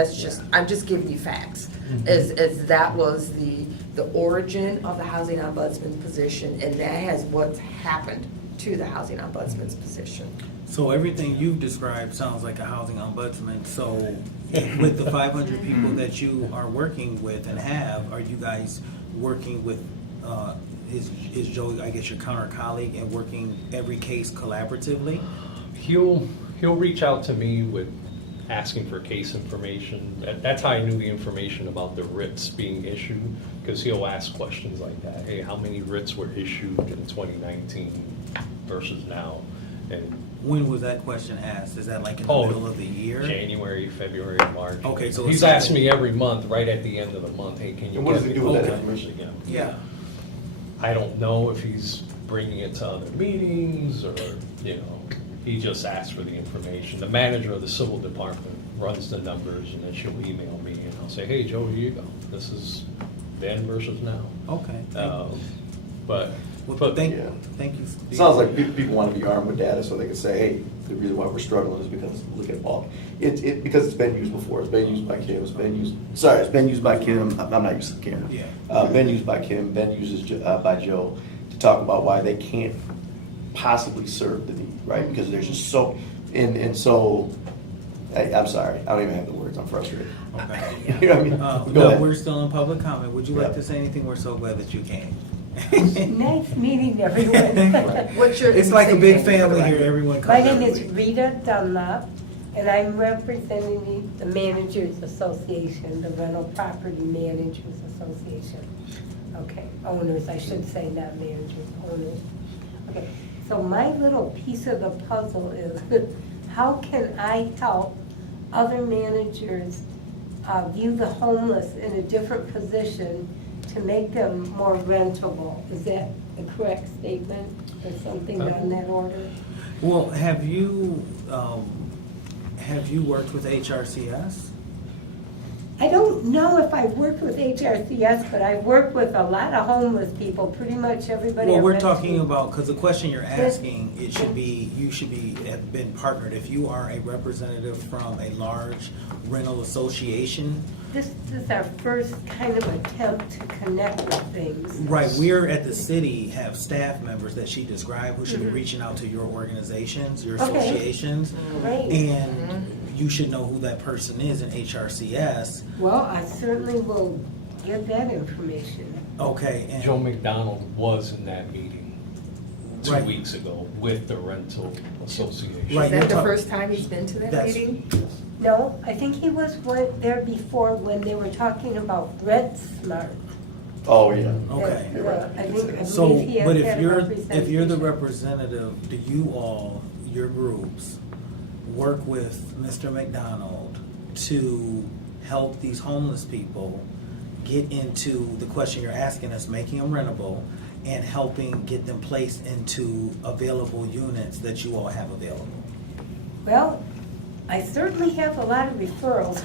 I'm just giving you facts. As that was the origin of the housing ombudsman position, and that has what's happened to the housing ombudsman's position. So everything you've described sounds like a housing ombudsman. So with the 500 people that you are working with and have, are you guys working with, is Joe, I guess, your counter colleague, and working every case collaboratively? he'll reach out to me with asking for case information. That's how I knew the information about the writs being issued, because he'll ask questions like that. Hey, how many writs were issued in 2019 versus now? And When was that question asked? Is that like in the Oh, middle of the year? January, February, March. Okay, so He's it's asked something- me every month, right at the end of the month, hey, can you And what does get he me do with the that information information? again? Yeah. I don't know if he's bringing it to other meetings or, he just asks for the information. The manager of the civil department runs the numbers, and then she'll email me and I'll say, hey, Joe, here you go. This is then versus now. Okay. But Thank Yeah. you. It sounds like people want to be armed with data so they can say, hey, the reason why we're struggling is because look at bulk. Because it's been used before. It's been used by Kim. It's been used by Kim. I'm not used to Kim. Yeah. Been used by Kim. Been used by Joe to talk about why they can't possibly serve the need, right? Because there's just so, and so I'm sorry, I don't even have the words, I'm frustrated. Okay. You know what I mean? Go No, ahead. we're still in public comment. Would you like Yeah. to say anything? We're so glad that you came. Nice meeting everyone. What's your? It's like a big family Right. here, everyone My comes name every is week. Rita Dunlop, and I'm representing the Managers Association, the Rental Property Managers Association. Okay, owners, I should say, not managers, owners. Okay, so my little piece of the puzzle is, how can I help other managers view the homeless in a different position to make them more rentable? Is that a correct statement, or something on that order? Well, have you worked with HRCS? I don't know if I've worked with HRCS, but I've worked with a lot of homeless people, pretty much everybody. Well, I've we're met talking to. about, because the question you're asking, you should be, have been partnered. If you are a representative from a large rental association, This is our first kind of attempt to connect with things. right, we're at the city, have staff members that she described who should be Mhm. reaching out to your organizations, your Okay. associations. Great. And you should know who that person is in HRCS. Well, I certainly will get that information. Okay, and. Joe McDonald was in that meeting Right. 2 weeks ago with the rental association. Right. Is that the first time he's been to that That's- meeting? No, I think he was there before when they were talking about Rent Smart. Oh, yeah. Okay. You're right. I believe So, he has but had if you're the representation. representative, do you all, your groups, work with Mr. McDonald to help these homeless people get into the question you're asking us, making them rentable, and helping get them placed into available units that you all have available? Well, I certainly have a lot of referrals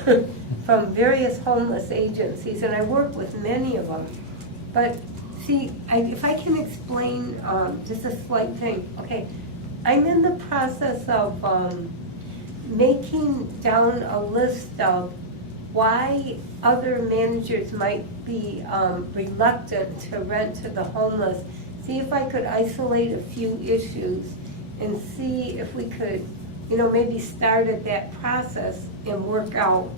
from various homeless agencies, and I work with many of them. But see, if I can explain just a slight thing, okay, I'm in the process of making down a list of why other managers might be reluctant to rent to the homeless. See if I could isolate a few issues and see if we could, maybe start at that process and work out.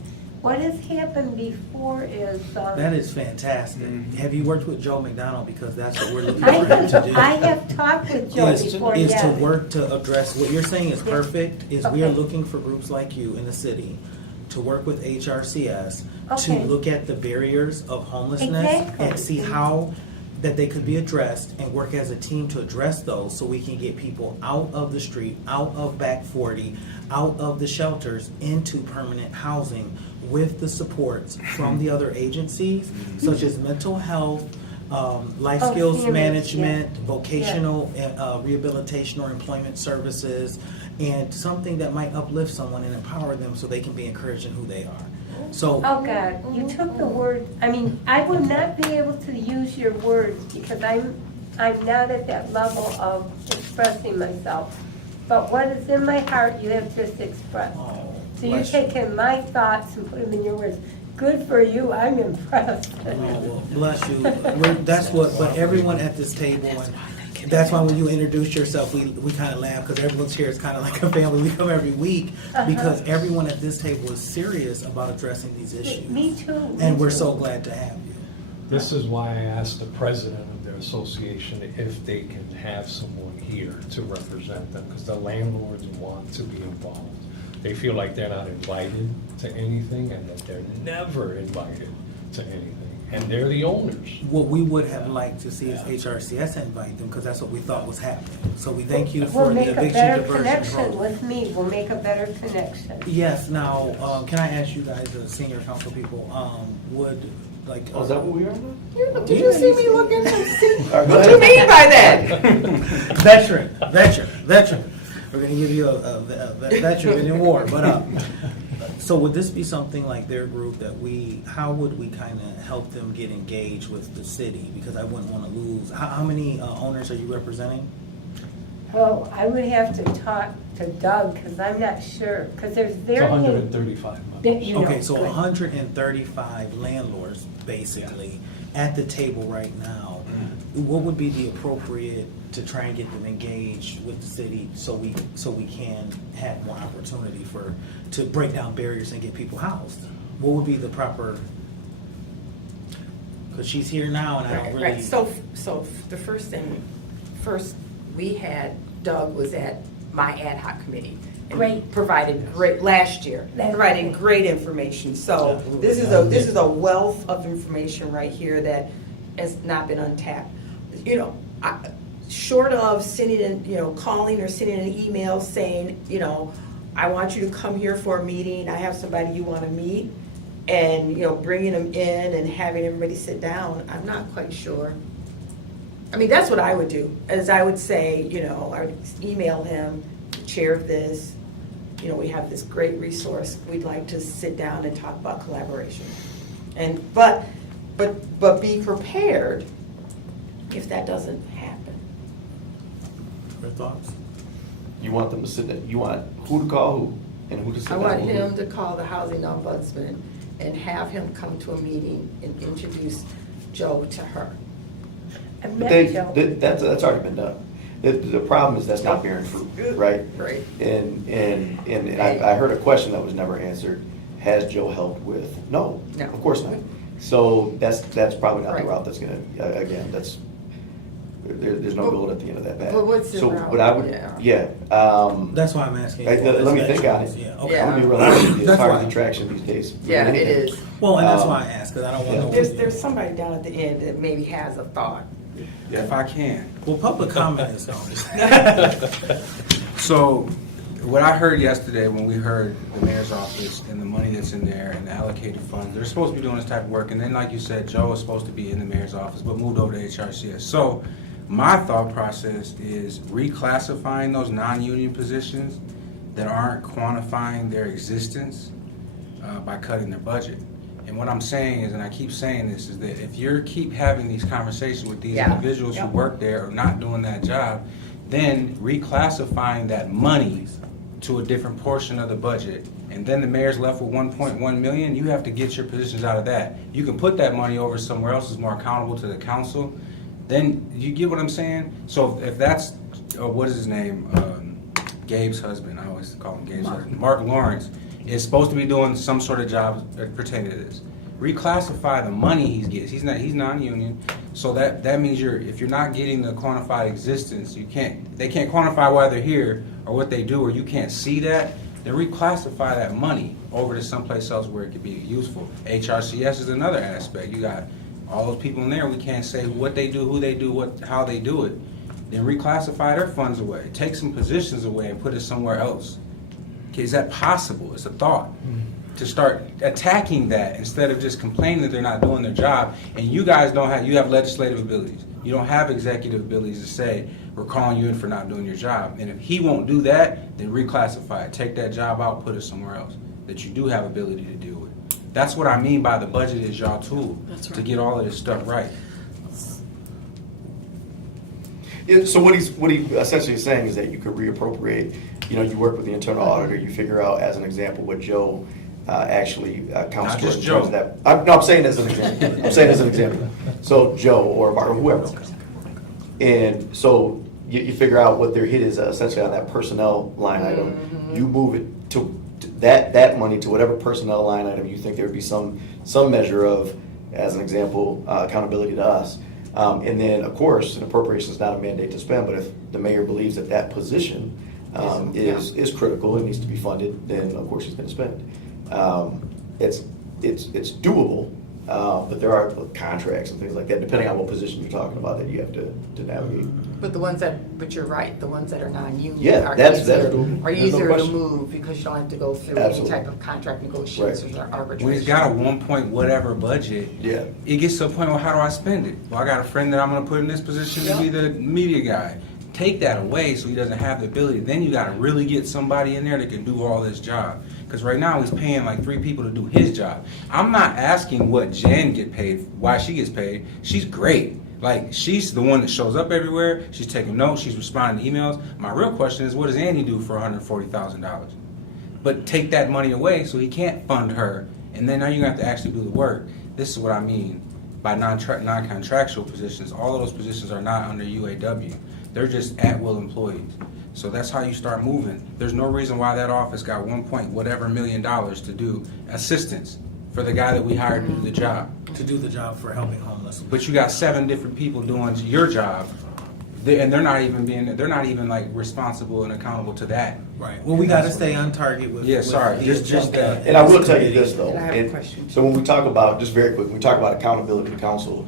What has happened before is. That is fantastic. Have you worked with Joe McDonald? Because that's what we're looking I for him to do. have talked with Joe is, before, is yes. to work to address what you're saying is perfect. Is we are Okay. looking for groups like you in the city to work with HRCS to Okay. look at the barriers of homelessness Exactly. and see how that they could be addressed and work as a team to address those so we can get people out of the street, out of back 40, out of the shelters into permanent housing with the supports from the other agencies such as mental health, life Oh, skills CMH, management, yeah. vocational rehabilitation or employment services, and something that might uplift someone and empower them so they can be encouraged in who they are. So, Oh, God, you took the word, I would not be able to use your words because I'm not at that level of expressing myself. But what is in my heart, you have just expressed. oh, So you're bless you. taking my thoughts and put them in your words. Good for you, I'm impressed. Oh, well, bless you. But everyone at this table, and that's why when you introduce yourself, we kind of laugh because everyone's here is kind of like a family. We come every week because everyone at this table is serious about addressing these issues. Me too. And we're so glad to have you. This is why I asked the president of their association if they can have someone here to represent them, because the landlords want to be involved. They feel like they're not invited to anything and that they're never invited to anything. And they're the owners. What we would have liked to see is HRCS invite them because that's what we thought was happening. So we thank you for We'll the make a eviction better diversion connection program. with me, we'll make a better connection. Yes, now, can I ask you guys, the senior council people, would, like. Oh, is that what we are now? Did you see me looking? All right, go What do ahead. you mean by that? Veteran. We're gonna give you a veteran in war, but, so would this be something like their group that how would we kind of help them get engaged with the city? Because I wouldn't want to lose, how many owners are you representing? Well, I would have to talk to Doug, because I'm not sure, because there's It's very. 135 members. Okay, so good. 135 landlords, basically, at the table right now. what would be the appropriate to try and get them engaged with the city so we can have more opportunity to break down barriers and get people housed? What would be the proper, because she's here now and I don't really. Right, so the first we had, Doug was at my ad hoc committee. And Great. Provided great, last year, provided great information. So this is a wealth of information right here that has not been untapped. You know, short of sending in, calling or sending an email saying, I want you to come here for a meeting, I have somebody you want to meet, and, bringing them in and having everybody sit down, I'm not quite sure. I mean, that's what I would do, is I would say, I would email him, chair of this, we have this great resource, we'd like to sit down and talk about collaboration. But be prepared if that doesn't happen. Your thoughts? You want them to sit there, you want who to call who, and who to sit I down want with him who? to call the housing ombudsman and have him come to a meeting and introduce Joe to her. I But met Joe. that's already been done. The problem is that's not bearing fruit, right? Right. And I heard a question that was never answered. Has Joe helped with? No. No. Of course not. So that's probably not the Right. route that's gonna, again, there's no gold at the end of that bag. But what's the So route? what I would, Yeah. That's why I'm asking. let me think on it. Yeah, I'm okay. gonna be real honest with you, it's That's hard fine. to traction these days. Yeah, it Anything. is. Well, and that's why I asked, because I don't want to. There's somebody down at the end that maybe has a thought. If I can. Well, public comment is on. So, what I heard yesterday when we heard the mayor's office and the money that's in there and the allocated funds, they're supposed to be doing this type of work. And then, like you said, Joe is supposed to be in the mayor's office, but moved over to HRCS. So, my thought process is reclassifying those non-union positions that aren't quantifying their existence by cutting their budget. And what I'm saying is, and I keep saying this, is that if you keep having these conversations with these Yeah. individuals who Yep. work there or not doing that job, then reclassifying that money to a different portion of the budget, and then the mayor's left with 1.1 million, you have to get your positions out of that. You can put that money over somewhere else that's more accountable to the council. Then, you get what I'm saying? So if that's, what is his name? Gabe's husband, I always call him Gabe's husband. Mark Lawrence is supposed to be doing some sort of job pertaining to this. Reclassify the money he gets. He's non-union, so that means if you're not getting the quantified existence, they can't quantify why they're here or what they do, or you can't see that. Then reclassify that money over to someplace else where it could be useful. HRCS is another aspect. You got all those people in there. We can't say what they do, who they do, how they do it. Then reclassify their funds away. Take some positions away and put it somewhere else. Okay, is that possible? It's a thought. To start attacking that instead of just complaining that they're not doing their job. And you guys you have legislative abilities. You don't have executive abilities to say, we're calling you in for not doing your job. And if he won't do that, then reclassify it. Take that job out, put it somewhere else that you do have ability to deal with. That's what I mean by the budget is y'all tool to get all of this stuff right. Yeah, so what he essentially is saying is that you could reappropriate, you work with the internal auditor, you figure out, as an example, what Joe actually counts Not towards. just in terms of Joe. that. I'm saying as an example. So Joe or Bart or whoever. And so you figure out what their hit is essentially on that personnel line item. You move it to that money to whatever personnel line item you think there would be some measure of, as an example, accountability to us. And then, of course, an appropriation is not a mandate to spend, but if the mayor believes that position is critical and needs to be funded, then of course he's going to spend. It's doable, but there are contracts and things like that, depending on what position you're talking about, that you have to navigate. But you're right, the ones that are non-union Yeah, are that's easier doable. are There's no easier to question. move because you don't have to go through any Absolutely. type of contract negotiations or arbitration. When it's got a 1 point whatever budget, Yeah. it gets to a point where how do I spend it? Well, I got a friend that I'm going to put in this position to be the media guy. Take that away so he doesn't have the ability. Then you got to really get somebody in there that can do all this job. Because right now he's paying like 3 people to do his job. I'm not asking what Jen get paid, why she gets paid. She's great. Like, she's the one that shows up everywhere. She's taking notes. She's responding to emails. My real question is, what does Andy do for $140,000? But take that money away so he can't fund her. And then now you have to actually do the work. This is what I mean. by non-contractual positions. All of those positions are not under UAW. They're just at-will employees. So that's how you start moving. There's no reason why that office got $1 million to do assistance for the guy that we hired to do the job. To do the job for helping homeless. But you got 7 different people doing your job, and they're not even like responsible and accountable to that. Right. Well, we got to stay on target with. Yeah, with sorry. the Just agenda And I will this tell you committee. this, though. And I have a and question. So when we talk about, just very quick, when we talk about accountability to council,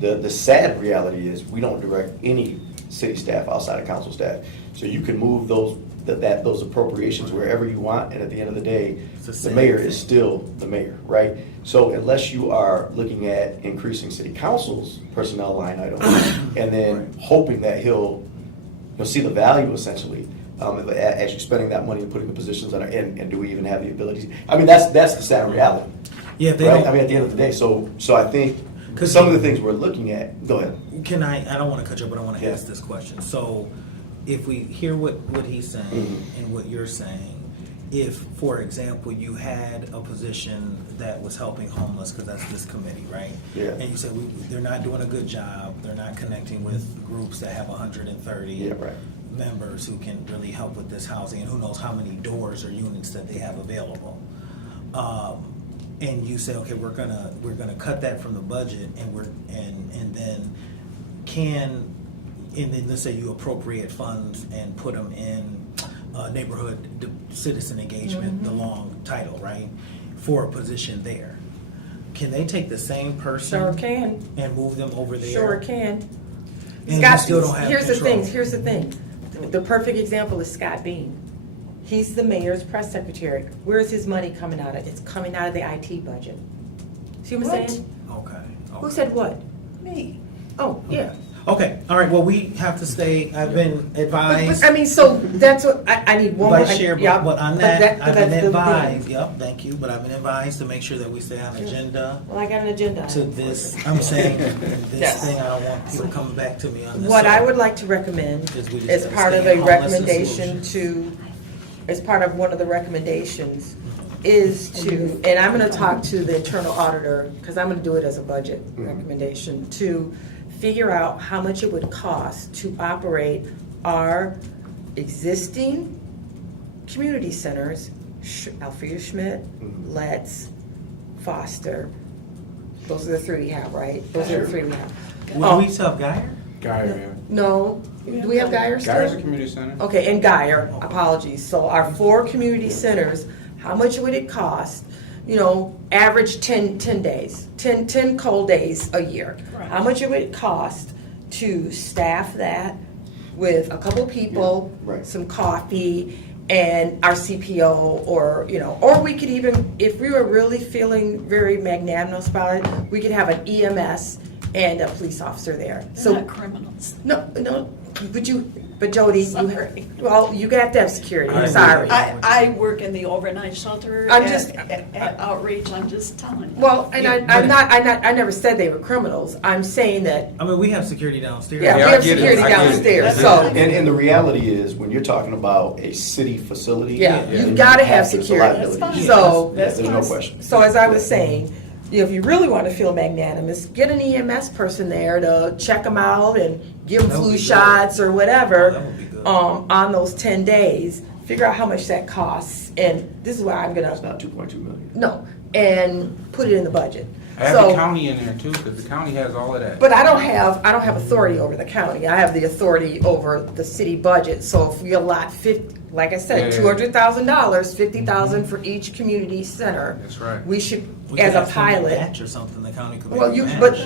the sad reality is we don't direct any city staff outside of council staff. So you can move those appropriations wherever you want, and at the end of the day, It's the the same mayor thing. is still the mayor, right? So unless you are looking at increasing city council's personnel line item, and then hoping that you'll see the value essentially, as you're spending that money and putting the positions on, and do we even have the ability? I mean, that's the sad reality. Yeah, if they Right? don't. I mean, at the end of the day, so I think 'Cause some of the things we're looking at, go ahead. Can I don't want to cut you, but I want to Yeah. ask this question. So if we hear what he's saying Mhm. and what you're saying, if, for example, you had a position that was helping homeless, because that's this committee, right? Yeah. And you said they're not doing a good job, they're not connecting with groups that have 130 Yeah, right. members who can really help with this housing, and who knows how many doors or units that they have available. And you say, okay, we're gonna cut that from the budget, and then let's say you appropriate funds and put them in neighborhood citizen engagement, the long title, right, for a position there. Can they take the same person? Sure can. And move them over there? Sure can. And Scott, you still don't have here's the control. thing, here's the thing. The perfect example is Scott Bean. He's the mayor's press secretary. Where's his money coming out of? It's coming out of the IT budget. See what I'm What? saying? Okay. Who said what? Me. Oh, yeah. Okay, all right, well, we have to stay, I've been advised. But, I mean, so that's what, I need one more. Vice Chair, yeah, but on but that, but I've that's been the advised, thing. yep, thank you, but I've been advised to make sure that we stay on agenda Well, I got an agenda. to item for this, you. I'm saying, this Yes. thing, I don't want people coming back to me on this. What So, I would like to recommend Is we just as gotta part of stay in a homelessness recommendation as part of one of the recommendations is to, and I'm gonna talk to the internal auditor, because I'm gonna do it as a budget recommendation, to figure out how much it would cost to operate our existing community centers, Alfreda Schmidt, Let's, Foster. Those are the 3 we have, right? Those are the 3 we have. Would we sub Geyer? Geyer, No, do we have Geyer still? Geyer's a community center. Okay, and Geyer, apologies. So our 4 community centers, how much would it cost? You know, average 10 days, 10 cold days a year. Right. How much it would cost to staff that with a couple people, Yeah, right. some coffee, and our CPO, or, you know, or we could even, if we were really feeling very magnanimous about it, we could have an EMS and a police officer there. They're So not criminals. no, but Jody, Sorry. you have to have security, I I'm agree. sorry. I work in the overnight shelter. I'm at- just- at outreach, I'm just telling you. Well, and Yeah, I never said they were criminals, I'm saying that, I mean, we have security downstairs. yeah, we I have get it. security I get it. downstairs, I so, get And the reality is, when you're talking about a city facility. yeah, then you've you gotta have there's a security. liability. That's fine. So, Yeah, there's no That's question. so as I was saying, you know, if you really want to feel magnanimous, get an EMS person there to check them out and give them That would flu be good. shots or whatever, That would be good. on those 10 days, figure out how much that costs, and this is why I'm It's gonna, not 2.2 million. no, and put it in the budget. I have So- the county in there too, because the county has all of that. But I don't have authority over the county. I have the authority over the city budget. So if we allot like I said, Yeah. $200,000, $50,000 for each community center. That's right. We should, We as could a ask them to pilot. match or something, the county could Well, maybe you, match. but,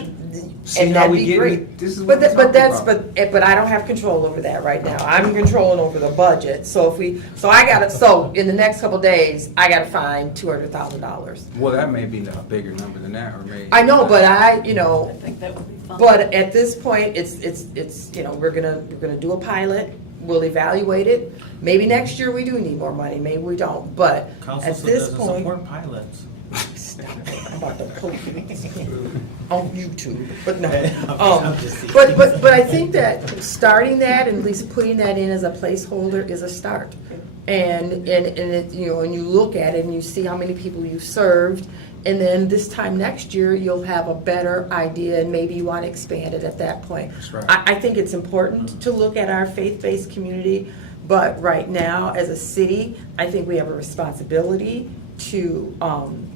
See and how that'd we be get great. it? This is But, what we're but that's, talking but I don't have control over that right now. I'm controlling over the budget. So so in the next couple days, I gotta find $200,000. Well, that may be a bigger number than that, or maybe. I know, but I you know, think that would be fun. but at this point, it's, you know, we're gonna do a pilot, we'll evaluate it. Maybe next year we do need more money, maybe we don't, but Council at still this doesn't point. support pilots. I'm about to post it on YouTube, but no. I'm just teasing. But I think that starting that and at least putting that in as a placeholder is a start. And it, you know, and you look at it and you see how many people you served And then this time next year, you'll have a better idea, and maybe you want to expand it at that point. That's right. I think it's important to look at our faith-based community, but right now, as a city, I think we have a responsibility to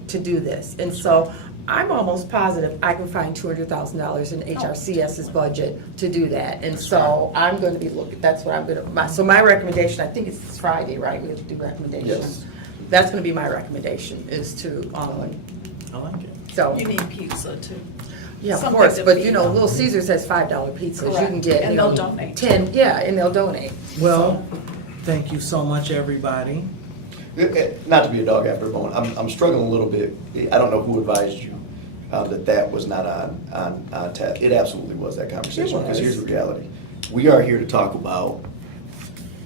do this. And so I'm almost positive I can find $200,000 in HRCS's budget to do that. And so I'm going to be looking, that's what I'm going to, so my recommendation, I think it's Friday, right? We have to do recommendations. Yes. That's going to be my recommendation, is to, I like it. so. You need pizza too. Yeah, of Something course, to but feed you know, them. Little Caesars has $5 pizzas. You can Correct. get, And you know, they'll donate. 10, yeah, and they'll donate. Well, thank you so much, everybody. Not to be a dog after a bone, I'm struggling a little bit. I don't know who advised you that was not on tap. It absolutely was that conversation, because here's the reality. We are here to talk about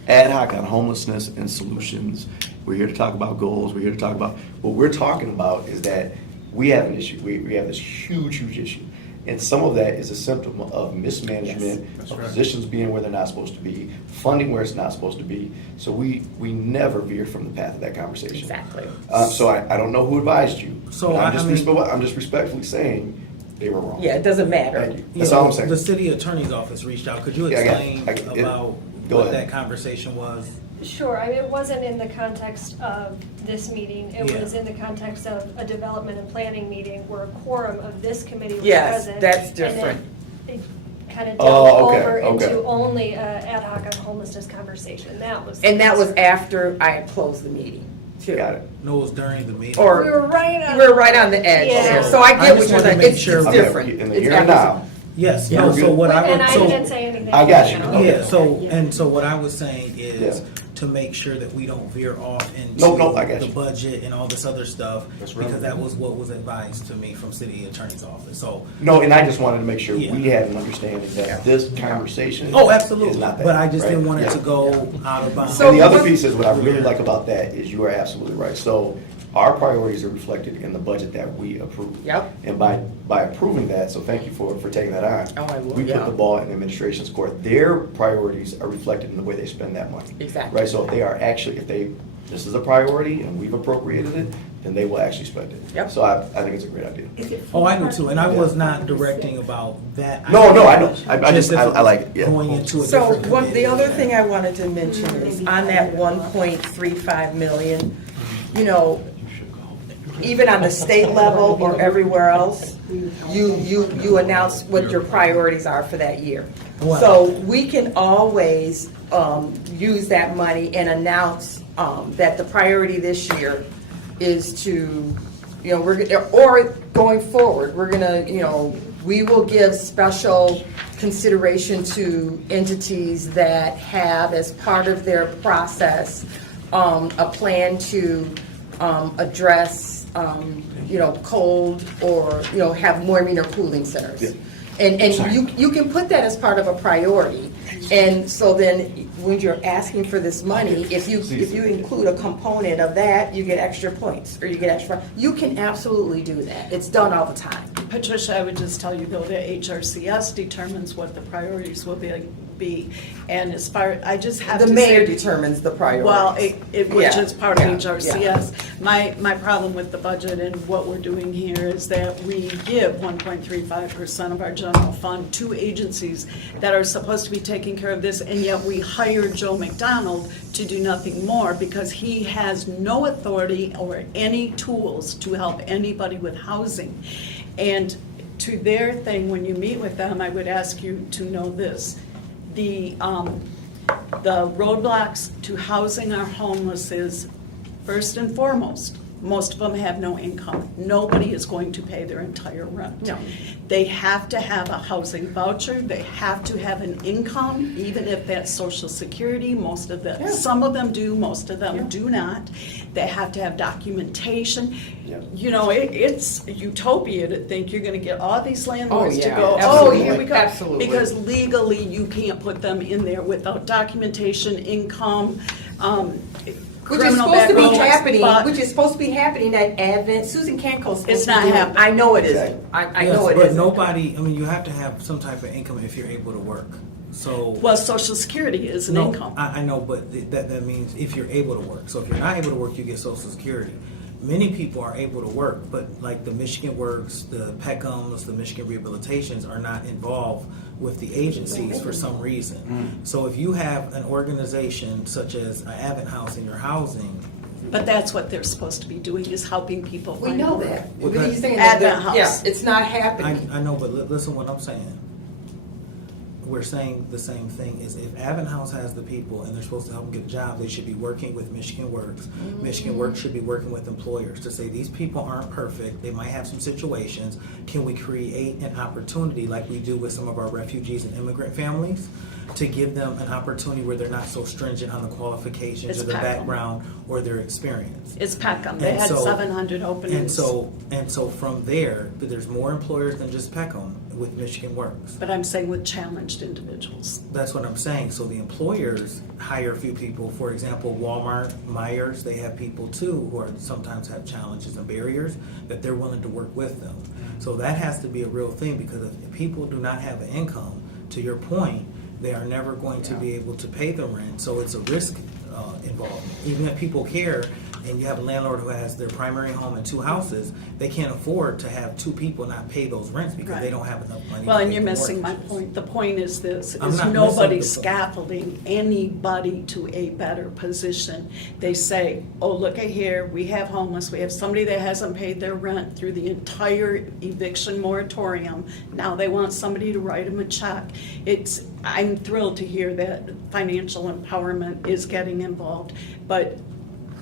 ad hoc on homelessness and solutions. We're here to talk about goals. We're here to talk about, what we're talking about is that we have an issue. We have this huge issue. And some of that is a symptom of mismanagement, That's of right. positions being where they're not supposed to be, funding where it's not supposed to be. So we never veer from the path of that conversation. Exactly. So I don't know who advised you. So but I mean- I'm just respectfully saying they were wrong. Yeah, it doesn't matter. Thank you. That's all I'm saying. The city attorney's office reached out. Could you Yeah, explain I get it. about Go what ahead. that conversation was? Sure, I mean, it wasn't in the context of this meeting, it Yeah. was in the context of a development and planning meeting where a quorum of this committee was Yes, present. that's and then different. It kind of Oh, delved okay, over okay. into only a ad hoc on homelessness conversation, that was. And that was after I had closed the meeting, too. Got it. No, it was during the meeting. Or- We were right on. We're right on the edge Yeah. there. So I I get just what you're wanted to saying. make It's sure- different. Okay, in the It's here and apples- now. Yes, Yeah, no, we're so good. what I And would, I so. didn't say anything. I got you. Yeah, Okay. so what I was saying is Yeah. to make sure that we don't veer off into No, I got the you. budget and all this other stuff, That's right. because that was what was advised to me from city attorney's office, so. No, and I just wanted to make sure Yeah. we had an understanding that this conversation Oh, is absolutely, not that. but I just right? didn't want it Yeah. to go out of bounds. So And the other what- piece is, what I really like about that is you are absolutely right. So our priorities are reflected in the budget that we approve. Yep. And by approving that, so thank you for taking that on. Oh, I will, We yeah. put the ball in the administration's court. Their priorities are reflected in the way they spend that money. Exactly. Right, so if they are actually, this is a priority and we've appropriated it, then they will actually spend it. Yep. So I think it's a great idea. Oh, I do too, and I was not directing about that. No, I know. I Just just, if I like it, yeah. Going into a So different committee. the other thing I wanted to mention is on that 1.35 million, you know, even on the state level or everywhere else, you announce what your priorities are for that year. Wow. So we can always use that money and announce that the priority this year is to, you know, or going forward, we're gonna, you know, we will give special consideration to entities that have, as part of their process, a plan to address, you know, cold or, you know, have more meaner cooling centers. Yeah. And you can put that as part of a priority. And so then, when you're asking for this money, if you include a component of that, you get extra points, or you get extra, you can absolutely do that. It's done all the time. Patricia, I would just tell you though, that HRCS determines what the priorities will be. And as far, I just have to The say. mayor determines the priorities. Well, which Yeah, is part of yeah, HRCS. My problem with the budget and what we're doing here is that we give 1.35% of our general fund to agencies that are supposed to be taking care of this, and yet we hire Joe McDonald to do nothing more because he has no authority or any tools to help anybody with housing. And to their thing, when you meet with them, I would ask you to know this. The roadblocks to housing our homeless is, first and foremost, most of them have no income. Nobody is going to pay their entire rent. No. They have to have a housing voucher, they have to have an income, even if that's Social Security, most of them, Yeah. some of them do, most of them Yeah. do not. They have to have documentation. Yeah. You know, it's utopia to think you're gonna get all these landlords to yeah, go, oh, absolutely, here we go. absolutely. Because legally, you can't put them in there without documentation, income, Which is criminal supposed to be background checks, happening, but which is supposed to be happening at Advent. Susan Canco's supposed It's to not do it. happening. I know it Exactly. isn't. I Yes, know it but isn't. nobody, I mean, you have to have some type of income if you're able to work, so. Well, Social Security is an No, income. I know, but that means if you're able to work. So if you're not able to work, you get Social Security. many people are able to work, but like the Michigan Works, the Peckhams, the Michigan Rehabilitations are not involved with the agencies for some reason. So if you have an organization such as Advent House in your housing, But that's what they're supposed to be doing, is helping people We find know work. that. Well, But he's saying Advent that, House. yeah, it's not happening. I know, but listen what I'm saying. We're saying the same thing, is if Advent House has the people and they're supposed to help them get a job, they should be working with Michigan Works. Michigan Works should be working with employers to say, these people aren't perfect, they might have some situations. Can we create an opportunity like we do with some of our refugees and immigrant families to give them an opportunity where they're not so stringent on the qualifications It's or their Peckham. background or their experience? It's Peckham. They And had so- 700 openings. And so from there, but there's more employers than just Peckham with Michigan Works. But I'm saying with challenged individuals. That's what I'm saying. So the employers hire a few people. For example, Walmart, Myers, they have people too who are sometimes have challenges and barriers that they're willing to work with them. So that has to be a real thing, because if people do not have an income, to your point, they are never going to be able to pay the rent. So it's a risk involved. Even if people care, and you have a landlord who has their primary home and 2 houses, they can't afford to have 2 people not pay those rents because Right. they don't have enough money. Well, to and pay you're the missing my mortgages. point. The point is this, I'm is not nobody's missing the point. scaffolding anybody to a better position. They say, oh, look at here, we have homeless, we have somebody that hasn't paid their rent through the entire eviction moratorium. Now they want somebody to write them a check. I'm thrilled to hear that financial empowerment is getting involved, but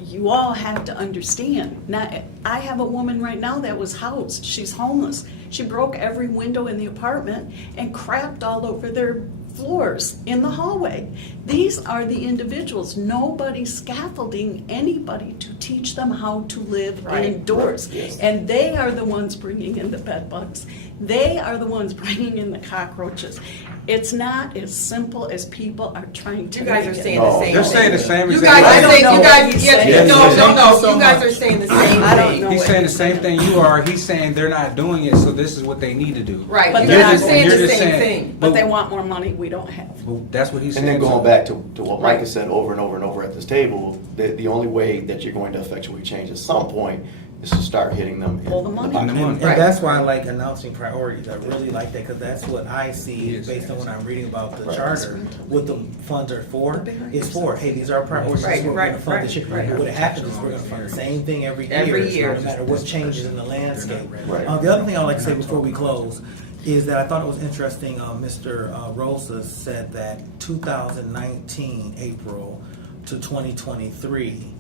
you all have to understand. Now, I have a woman right now that was housed. She's homeless. She broke every window in the apartment and crapped all over their floors in the hallway. These are the individuals. Nobody's scaffolding anybody to teach them how to live Right, indoors. right, yes. And they are the ones bringing in the bed bugs. They are the ones bringing in the cockroaches. It's not as simple as people are trying to You guys make are it. saying No, the same thing. they're saying the same You exact guys thing. are saying, I don't you know guys, what he's yes, saying. Yes, no, yes. no, Thank you so you guys much. are saying the same I don't thing. know. He's what saying the he's same saying. thing you are. He's saying they're not doing it, so this is what they need to do. Right, But you they're guys are not- saying you're the just same saying- thing. But they want more money we don't have. Well, that's what he's And saying. then going so- back to what Mike Right. has said over and over and over at this table, the only way that you're going to effectuate change at some point is to start hitting them in Pull the the money. pocket. And Right. that's why I like announcing priorities. I really like that, because that's what I see Yes. based on what I'm reading about the Right. charter. What the funds are for is for, hey, these are our priorities, this is what we're Right, gonna fund right, this year. right. But what happens is we're gonna fund the same thing every year. Every year. No matter what changes in the landscape. Right. The other thing I'd like to say before we close is that I thought it was interesting, Mr. Rosa said that 2019, April to 2023,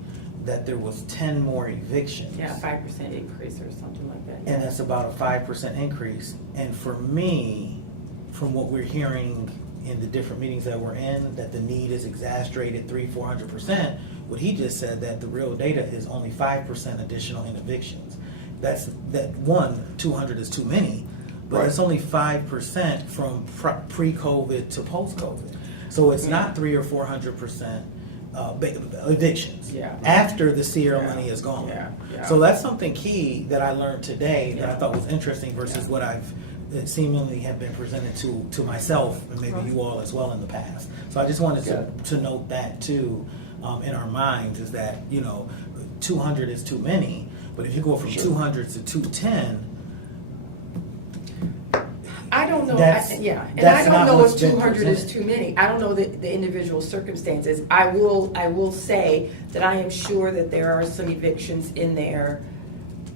that there was 10 more evictions. Yeah, 5% increase or something like that. And that's about a 5% increase. And for me, from what we're hearing in the different meetings that we're in, that the need is exaggerated 300-400%, what he just said, that the real data is only 5% additional in evictions. That's, 200 is too many, but Right. it's only 5% from pre-COVID to post-COVID. So it's not 300 or 400% evictions. Yeah. After the Sierra Yeah. money is gone. Yeah, yeah. So that's something key that I learned today that I Yeah. thought was interesting versus Yeah. what I've seemingly have been presented to myself and maybe you all as well in the past. So I just wanted to note that too in our minds, is that 200 is too many, but if you go from Sure. 200 to 210, I don't know, That's- and I that's don't not know what's if been 200 is presented. too many. I don't know the individual circumstances. I will say that I am sure that there are some evictions in there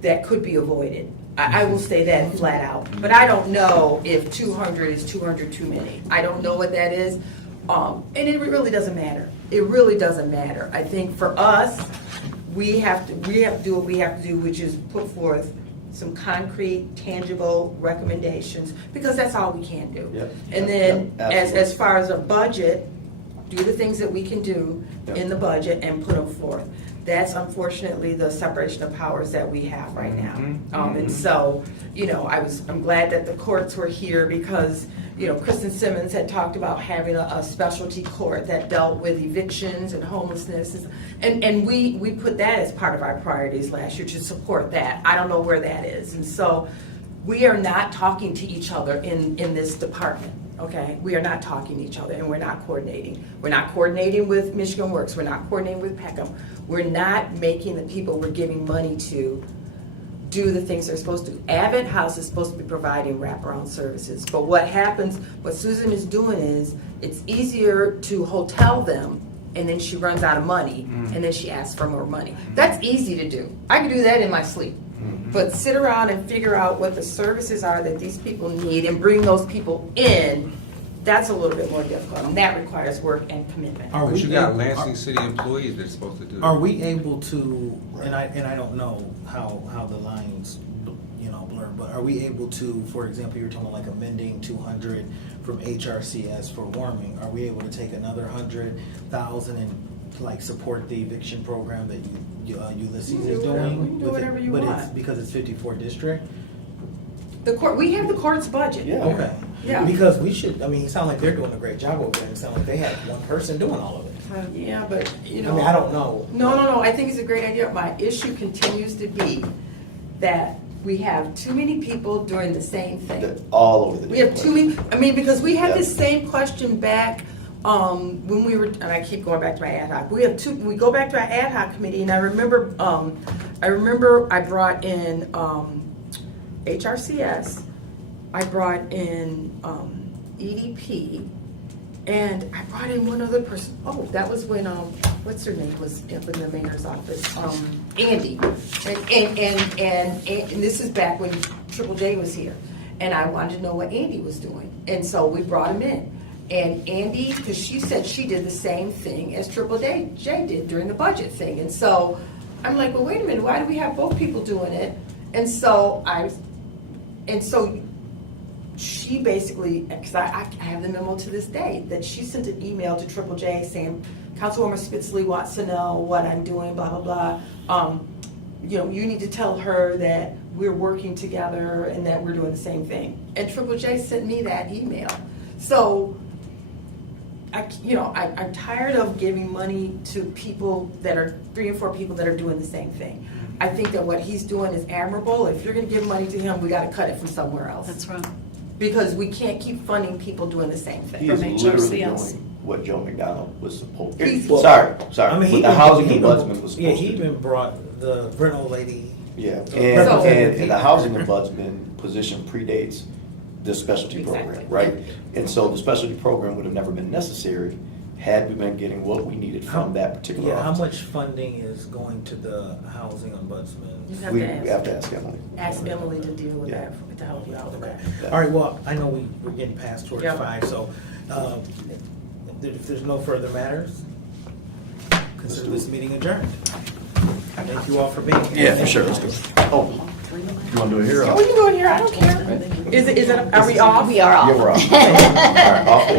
that could be avoided. I will say that flat out. But I don't know if 200 is 200 too many. I don't know what that is. And it really doesn't matter. It really doesn't matter. I think for us, we have to do what we have to do, which is put forth some concrete, tangible recommendations, because that's all we can do. Yep. And then, Yep, as absolutely. far as a budget, do the things that we can do Yep. in the budget and put them forth. That's unfortunately the separation of powers that we have right now. And so, I'm glad that the courts were here, because, Kristen Simmons had talked about having a specialty court that dealt with evictions and homelessness. And we put that as part of our priorities last year, to support that. I don't know where that is. And so we are not talking to each other in this department. okay? We are not talking to each other, and we're not coordinating. We're not coordinating with Michigan Works, we're not coordinating with Peckham. We're not making the people we're giving money to do the things they're supposed to. Advent House is supposed to be providing wraparound services, but what happens, what Susan is doing is, it's easier to hotel them, and then she runs out of money, and then she asks for more money. That's easy to do. I can do that in my sleep. But sit around and figure out what the services are that these people need and bring those people in, that's a little bit more difficult, and that requires work and commitment. Are But we you got able- Lansing City employees that's supposed to do it. Are we able to, and I don't know how the lines, blur, but are we able to, for example, you're talking like amending 200 from HRCS for warming, are we able to take another 100,000 and like support the eviction program that Ulysses is doing? We can do whatever you But it's want. because it's 54 district? The court, we have the court's budget. Yeah. Okay. Yeah. Because we should, it sounds like they're doing a great job over there. It sounds like they have one person doing all of it. Yeah, but, I mean, I don't know. No, I think it's a great idea. My issue continues to be that we have too many people doing the same thing. All over the. We have too many, because we had Yeah. this same question back, when we were, and I keep going back to my ad hoc. We go back to our ad hoc committee, and I remember I brought in, HRCS, I brought in, EDP, and I brought in one other person. Oh, that was when, what's her name was up in the mayor's office, Andy. And this is back when Triple J was here. And I wanted to know what Andy was doing. And so we brought him in. And Andy, because she said she did the same thing as Triple J did during the budget thing. And so I'm like, well, wait a minute, why do we have both people doing it? And so she basically, because I have the memo to this day, that she sent an email to Triple J saying, Councilwoman Spitzley wants to know what I'm doing, blah, blah, blah. You need to tell her that we're working together and that we're doing the same thing. And Triple J sent me that email. So, I'm tired of giving money to people that are 3 and 4 people that are doing the same thing. I think that what he's doing is admirable. If you're going to give money to him, we got to cut it from somewhere else. That's right. Because we can't keep funding people doing the same He thing. is From literally HRCS. doing what Joe McDonald was supposed to. He's- Sorry, he what the housing even- ombudsman was supposed to do. Yeah, he even brought the rental lady. Yeah, So- and the housing ombudsman position predates the specialty program, Exactly. right? And so the specialty program would have never been necessary had we been getting what we needed from that particular Yeah, how office. much funding is going to the housing ombudsman? You have We to ask. have to ask Emily. Ask Emily to deal with Yeah. that, to help you out with that. Yeah. All right, well, I know we're getting past towards Yeah. 5, so if there's no further matters, consider this meeting adjourned. Thank you all for being here. Yeah, for sure, let's go. Oh, you wanna do it here? Oh, we can do it here, I don't care. Is it, are we off? We are off. Yeah, we're off. All right, off the